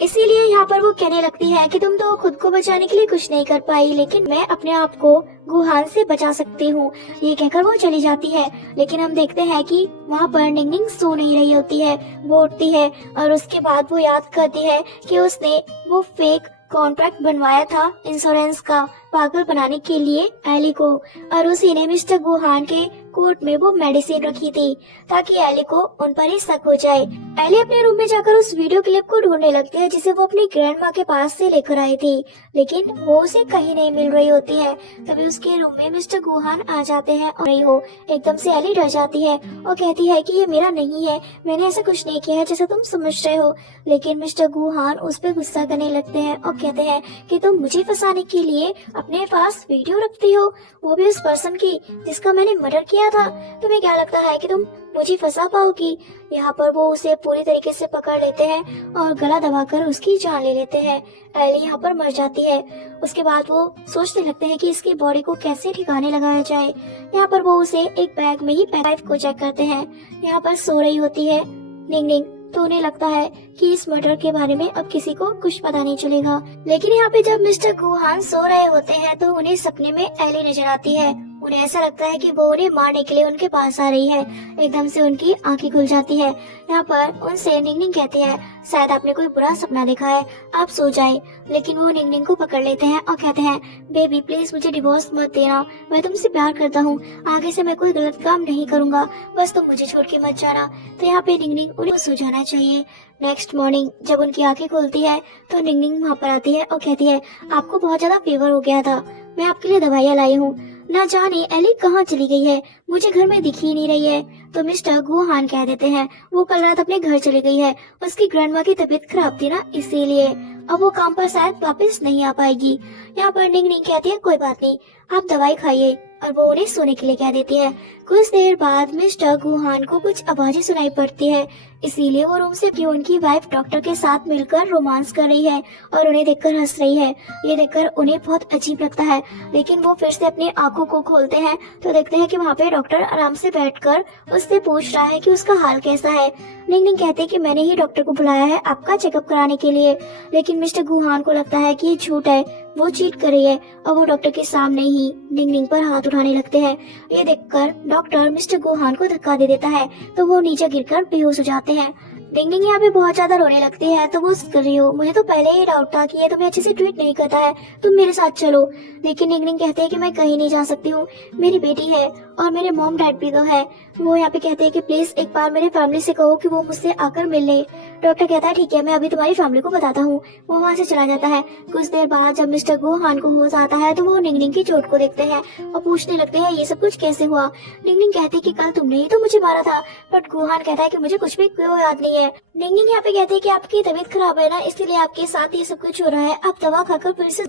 इसीलिए यहाँ पर वो कहने लगती है कि तुम तो खुद को बचाने के लिए कुछ नहीं कर पाई, लेकिन मैं अपने आप को गुहान से बचा सकती हूँ। ये कहकर वो चली जाती है। लेकिन हम देखते हैं कि वहाँ पर निंगनिंग सो नहीं रही होती है, वो उठती है और उसके बाद वो याद करती है कि उसने वो फेक कॉन्ट्रैक्ट बनवाया था इंश्योरेंस का पागल बनाने के लिए एली को, और उसी ने मिस्टर गुहान के कोट में वो मेडिसिन रखी थी ताकि एली को उन पर ही शक हो जाए। एली अपने रूम में जाकर उस वीडियो क्लिप को ढूंढने लगती है जिसे वो अपनी ग्रैंड माँ के पास से लेकर आई थी, लेकिन वो उसे कहीं नहीं मिल रही होती है। तभी उसके रूम में मिस्टर गुहान आ जाते हैं और नहीं हो एकदम से एली डर जाती है और कहती है कि ये मेरा नहीं है, मैंने ऐसा कुछ नहीं किया है जैसा तुम समझ रहे हो। लेकिन मिस्टर गुहान उस पर गुस्सा करने लगते हैं और कहते हैं कि तुम मुझे फंसाने के लिए अपने पास वीडियो रखती हो, वो भी उस पर्सन की जिसका मैंने मर्डर किया था। तुम्हें क्या लगता है कि तुम मुझे फंसा पाओगी? यहाँ पर वो उसे पूरी तरीके से पकड़ लेते हैं और गला दबाकर उसकी जान ले लेते हैं। एली यहाँ पर मर जाती है। उसके बाद वो सोचने लगते हैं कि इसकी बॉडी को कैसे ठिकाने लगाया जाए। यहाँ पर वो उसे एक बैग में ही पैक को चेक करते हैं। यहाँ पर सो रही होती है निंगनिंग, तो उन्हें लगता है कि इस मर्डर के बारे में अब किसी को कुछ पता नहीं चलेगा। लेकिन यहाँ पे जब मिस्टर गुहान सो रहे होते हैं तो उन्हें सपने में एली नजर आती है। उन्हें ऐसा लगता है कि वो उन्हें मारने के लिए उनके पास आ रही है। एकदम से उनकी आंखें खुल जाती है। यहाँ पर उनसे निंगनिंग कहती है शायद आपने कोई बुरा सपना देखा है, आप सो जाए। लेकिन वो निंगनिंग को पकड़ लेते हैं और कहते हैं बेबी प्लीज मुझे डिवोर्स मत देना, मैं तुमसे प्यार करता हूँ, आगे से मैं कोई गलत काम नहीं करूँगा, बस तुम मुझे छोड़ के मत जाना। तो यहाँ पे निंगनिंग उन्हें सो जाना चाहिए। नेक्स्ट मॉर्निंग जब उनकी आंखें खुलती है तो निंगनिंग वहाँ पर आती है और कहती है आपको बहुत ज्यादा फीवर हो गया था, मैं आपके लिए दवाइयाँ लाई हूँ, ना जाने एली कहाँ चली गई है, मुझे घर में दिख ही नहीं रही है। तो मिस्टर गुहान कह देते हैं वो कल रात अपने घर चली गई है, उसकी ग्रैंडमा की तबीयत खराब थी ना इसीलिए, अब वो काम पर शायद वापस नहीं आ पाएगी। यहाँ पर निंगनिंग कहती है कोई बात नहीं, आप दवाई खाइए, और वो उन्हें सोने के लिए कह देती है। कुछ देर बाद मिस्टर गुहान को कुछ आवाजें सुनाई पड़ती है, इसीलिए वो रूम से कि उनकी वाइफ डॉक्टर के साथ मिलकर रोमांस कर रही है और उन्हें देखकर हंस रही है। ये देखकर उन्हें बहुत अजीब लगता है। लेकिन वो फिर से अपनी आंखों को खोलते हैं तो देखते हैं कि वहाँ पे डॉक्टर आराम से बैठकर उससे पूछ रहा है कि उसका हाल कैसा है। निंगनिंग कहते हैं कि मैंने ही डॉक्टर को बुलाया है आपका चेकअप कराने के लिए। लेकिन मिस्टर गुहान को लगता है कि ये झूठ है, वो चीट कर रही है, और वो डॉक्टर के सामने ही निंगनिंग पर हाथ उठाने लगते हैं। ये देखकर डॉक्टर मिस्टर गुहान को धक्का दे देता है तो वो नीचे गिरकर बेहोश हो जाते हैं। निंगनिंग यहाँ पे बहुत ज्यादा रोने लगती है। तो वो कर रही हो, मुझे तो पहले ही डाउट था कि ये तुम्हें अच्छे से ट्रीट नहीं करता है, तुम मेरे साथ चलो। लेकिन निंगनिंग कहते हैं कि मैं कहीं नहीं जा सकती हूँ, मेरी बेटी है और मेरे मॉम डैड भी तो है। वो यहाँ पे कहते हैं कि प्लीज एक बार मेरे फैमिली से कहो कि वो मुझसे आकर मिल ले। डॉक्टर कहता है ठीक है, मैं अभी तुम्हारी फैमिली को बताता हूँ। वो वहाँ से चला जाता है। कुछ देर बाद जब मिस्टर गुहान को होश आता है तो वो निंगनिंग की चोट को देखते हैं और पूछने लगते हैं ये सब कुछ कैसे हुआ। निंगनिंग कहती है कि कल तुमने ही तो मुझे मारा था, बट गुहान कहता है कि मुझे कुछ भी कोई याद नहीं है। निंगनिंग यहाँ पे कहती है कि आपकी तबीयत खराब है ना, इसलिए आपके साथ ये सब कुछ हो रहा है, आप दवा खाकर फिर से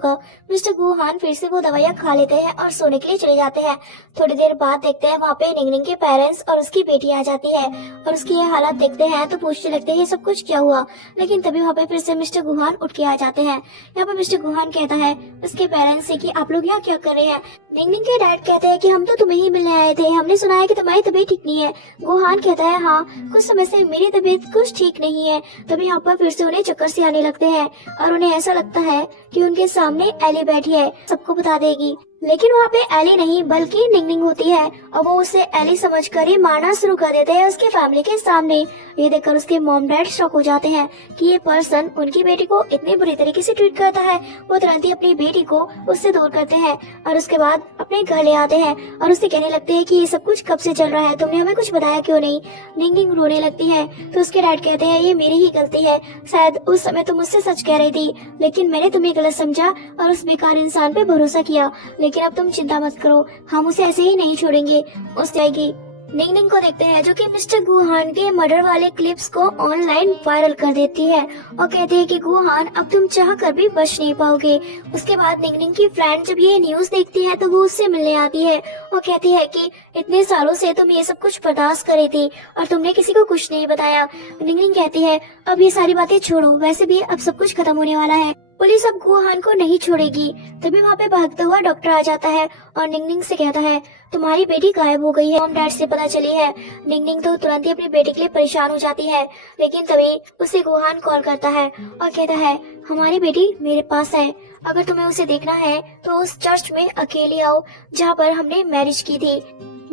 मिस्टर गुहान फिर से वो दवाइयाँ खा लेते हैं और सोने के लिए चले जाते हैं। थोड़ी देर बाद देखते हैं वहाँ पे निंगनिंग के पेरेंट्स और उसकी बेटी आ जाती है और उसकी ये हालत देखते हैं तो पूछने लगते हैं ये सब कुछ क्या हुआ। लेकिन तभी वहाँ पे फिर से मिस्टर गुहान उठ के आ जाते हैं। यहाँ पे मिस्टर गुहान कहता है उसके पेरेंट्स से कि आप लोग यहाँ क्या कर रहे हैं। निंगनिंग के डैड कहते हैं कि हम तो तुम्हें ही मिलने आए थे, हमने सुना है कि तुम्हारी तबीयत ठीक नहीं है। गुहान कहता है हाँ, कुछ समय से मेरी तबीयत कुछ ठीक नहीं है। तभी यहाँ पर फिर से उन्हें चक्कर से आने लगते हैं और उन्हें ऐसा लगता है कि उनके सामने एली बैठी है, सबको बता देगी। लेकिन वहाँ पे एली नहीं बल्कि निंगनिंग होती है और वो उसे एली समझकर ही मारना शुरू कर देते हैं उसके फैमिली के सामने। ये देखकर उसके मॉम डैड शॉक हो जाते हैं कि ये पर्सन उनकी बेटी को इतनी बुरी तरीके से ट्रीट करता है। वो तुरंत ही अपनी बेटी को उससे दूर करते हैं और उसके बाद अपने घर ले आते हैं और उससे कहने लगते हैं कि ये सब कुछ कब से चल रहा है, तुमने हमें कुछ बताया क्यों नहीं। निंगनिंग रोने लगती है तो उसके डैड कहते हैं ये मेरी ही गलती है, शायद उस समय तुम मुझसे सच कह रही थी लेकिन मैंने तुम्हें गलत समझा और उस बेकार इंसान पे भरोसा किया। लेकिन अब तुम चिंता मत करो, हम उसे ऐसे ही नहीं छोड़ेंगे, उस जाएगी। निंगनिंग को देखते हैं जो कि मिस्टर गुहान के मर्डर वाले क्लिप्स को ऑनलाइन वायरल कर देती है और कहते हैं कि गुहान अब तुम चाह कर भी बच नहीं पाओगे। उसके बाद निंगनिंग की फ्रेंड जब ये न्यूज देखती है तो वो उससे मिलने आती है और कहती है कि इतने सालों से तुम ये सब कुछ बर्दाश्त कर रही थी और तुमने किसी को कुछ नहीं बताया। निंगनिंग कहती है अब ये सारी बातें छोड़ो, वैसे भी अब सब कुछ खत्म होने वाला है। पुलिस अब गुहान को नहीं छोड़ेगी। तभी वहाँ पे भागता हुआ डॉक्टर आ जाता है और निंगनिंग से कहता है तुम्हारी बेटी गायब हो गई है, मॉम डैड से पता चली है। निंगनिंग तो तुरंत ही अपनी बेटी के लिए परेशान हो जाती है, लेकिन तभी उसे गुहान कॉल करता है और कहता है हमारी बेटी मेरे पास है, अगर तुम्हें उसे देखना है तो उस चर्च में अकेले आओ जहाँ पर हमने मैरिज की थी।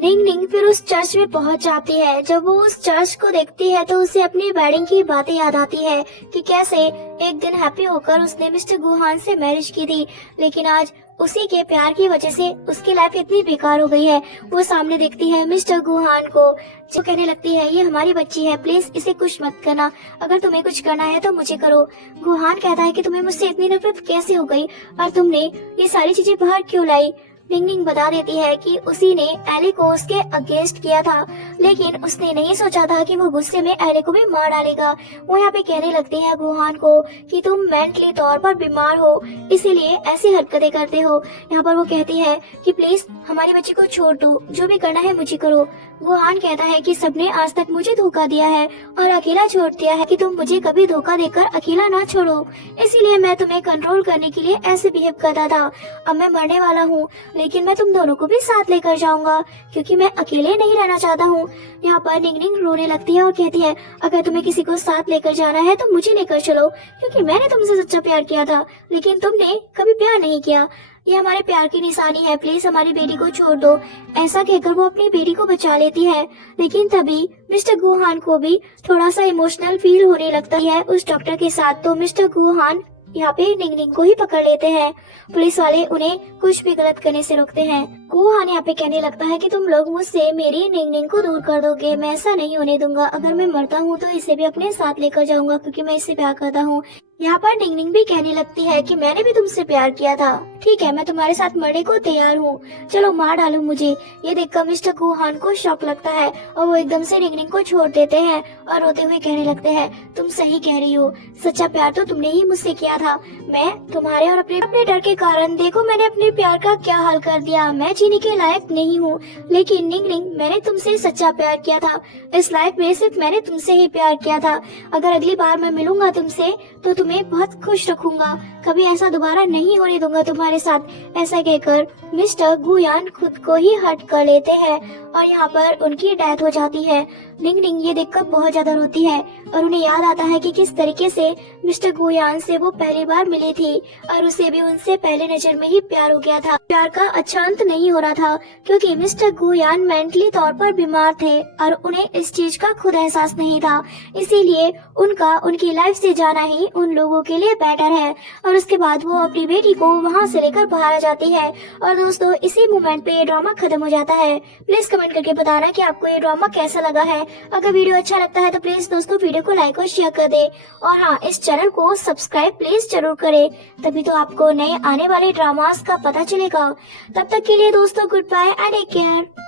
निंगनिंग फिर उस चर्च में पहुंच जाती है। जब वो उस चर्च को देखती है तो उसे अपनी वेडिंग की बातें याद आती है कि कैसे एक दिन हैप्पी होकर उसने मिस्टर गुहान से मैरिज की थी, लेकिन आज उसी के प्यार की वजह से उसकी लाइफ इतनी बेकार हो गई है। वो सामने देखती है मिस्टर गुहान को, जो कहने लगती है ये हमारी बच्ची है, प्लीज इसे कुछ मत करना, अगर तुम्हें कुछ करना है तो मुझे करो। गुहान कहता है कि तुम्हें मुझसे इतनी नफरत कैसे हो गई और तुमने ये सारी चीजें बाहर क्यों लाई। निंगनिंग बता देती है कि उसी ने एली को उसके अगेंस्ट किया था, लेकिन उसने नहीं सोचा था कि वो गुस्से में एली को भी मार डालेगा। वो यहाँ पे कहने लगती है गुहान को कि तुम मेंटली तौर पर बीमार हो, इसीलिए ऐसी हरकतें करते हो। यहाँ पर वो कहती है कि प्लीज हमारी बच्ची को छोड़ दो, जो भी करना है मुझे करो। गुहान कहता है कि सबने आज तक मुझे धोखा दिया है और अकेला छोड़ दिया है, कि तुम मुझे कभी धोखा देकर अकेला ना छोड़ो, इसीलिए मैं तुम्हें कंट्रोल करने के लिए ऐसे बिहेव करता था। अब मैं मरने वाला हूँ, लेकिन मैं तुम दोनों को भी साथ लेकर जाऊंगा क्योंकि मैं अकेले नहीं रहना चाहता हूँ। यहाँ पर निंगनिंग रोने लगती है और कहती है अगर तुम्हें किसी को साथ लेकर जाना है तो मुझे लेकर चलो, क्योंकि मैंने तुमसे सच्चा प्यार किया था, लेकिन तुमने कभी प्यार नहीं किया। ये हमारे प्यार की निशानी है, प्लीज हमारी बेटी को छोड़ दो। ऐसा कहकर वो अपनी बेटी को बचा लेती है, लेकिन तभी मिस्टर गुहान को भी थोड़ा सा इमोशनल फील होने लगता है उस डॉक्टर के साथ। तो मिस्टर गुहान यहाँ पे निंगनिंग को ही पकड़ लेते हैं। पुलिस वाले उन्हें कुछ भी गलत करने से रोकते हैं। गुहान यहाँ पे कहने लगता है कि तुम लोग मुझसे मेरी निंगनिंग को दूर कर दोगे, मैं ऐसा नहीं होने दूंगा, अगर मैं मरता हूँ तो इसे भी अपने साथ लेकर जाऊंगा क्योंकि मैं इससे प्यार करता हूँ। यहाँ पर निंगनिंग भी कहने लगती है कि मैंने भी तुमसे प्यार किया था, ठीक है मैं तुम्हारे साथ मरने को तैयार हूँ, चलो मार डालो मुझे। ये देखकर मिस्टर गुहान को शॉक लगता है और वो एकदम से निंगनिंग को छोड़ देते हैं और रोते हुए कहने लगते हैं तुम सही कह रही हो, सच्चा प्यार तो तुमने ही मुझसे किया था। मैं तुम्हारे और अपने डर के कारण देखो मैंने अपने प्यार का क्या हाल कर दिया, मैं जीने के लायक नहीं हूँ, लेकिन निंगनिंग मैंने तुमसे सच्चा प्यार किया था, इस लाइफ में सिर्फ मैंने तुमसे ही प्यार किया था। अगर अगली बार मैं मिलूंगा तुमसे तो तुम्हें बहुत खुश रखूंगा, कभी ऐसा दोबारा नहीं होने दूंगा तुम्हारे साथ। ऐसा कहकर मिस्टर गुयान खुद को ही हर्ट कर लेते हैं और यहाँ पर उनकी डेथ हो जाती है। निंगनिंग ये देखकर बहुत ज्यादा रोती है और उन्हें याद आता है कि किस तरीके से मिस्टर गुयान से वो पहली बार मिली थी और उसे भी उनसे पहले नजर में ही प्यार हो गया था। प्यार का अच्छा अंत नहीं हो रहा था क्योंकि मिस्टर गुयान मेंटली तौर पर बीमार थे और उन्हें इस चीज का खुद एहसास नहीं था, इसीलिए उनका उनकी लाइफ से जाना ही उन लोगों के लिए बेटर है। और उसके बाद वो अपनी बेटी को वहाँ से लेकर बाहर आ जाती है। और दोस्तों इसी मोमेंट पे ये ड्रामा खत्म हो जाता है। प्लीज कमेंट करके बताना कि आपको ये ड्रामा कैसा लगा है। अगर वीडियो अच्छा लगता है तो प्लीज दोस्तों वीडियो को लाइक और शेयर कर दे और हाँ इस चैनल को सब्सक्राइब प्लीज जरूर करें, तभी तो आपको नए आने वाले ड्रामास का पता चलेगा। तब तक के लिए दोस्तों goodbye and take care.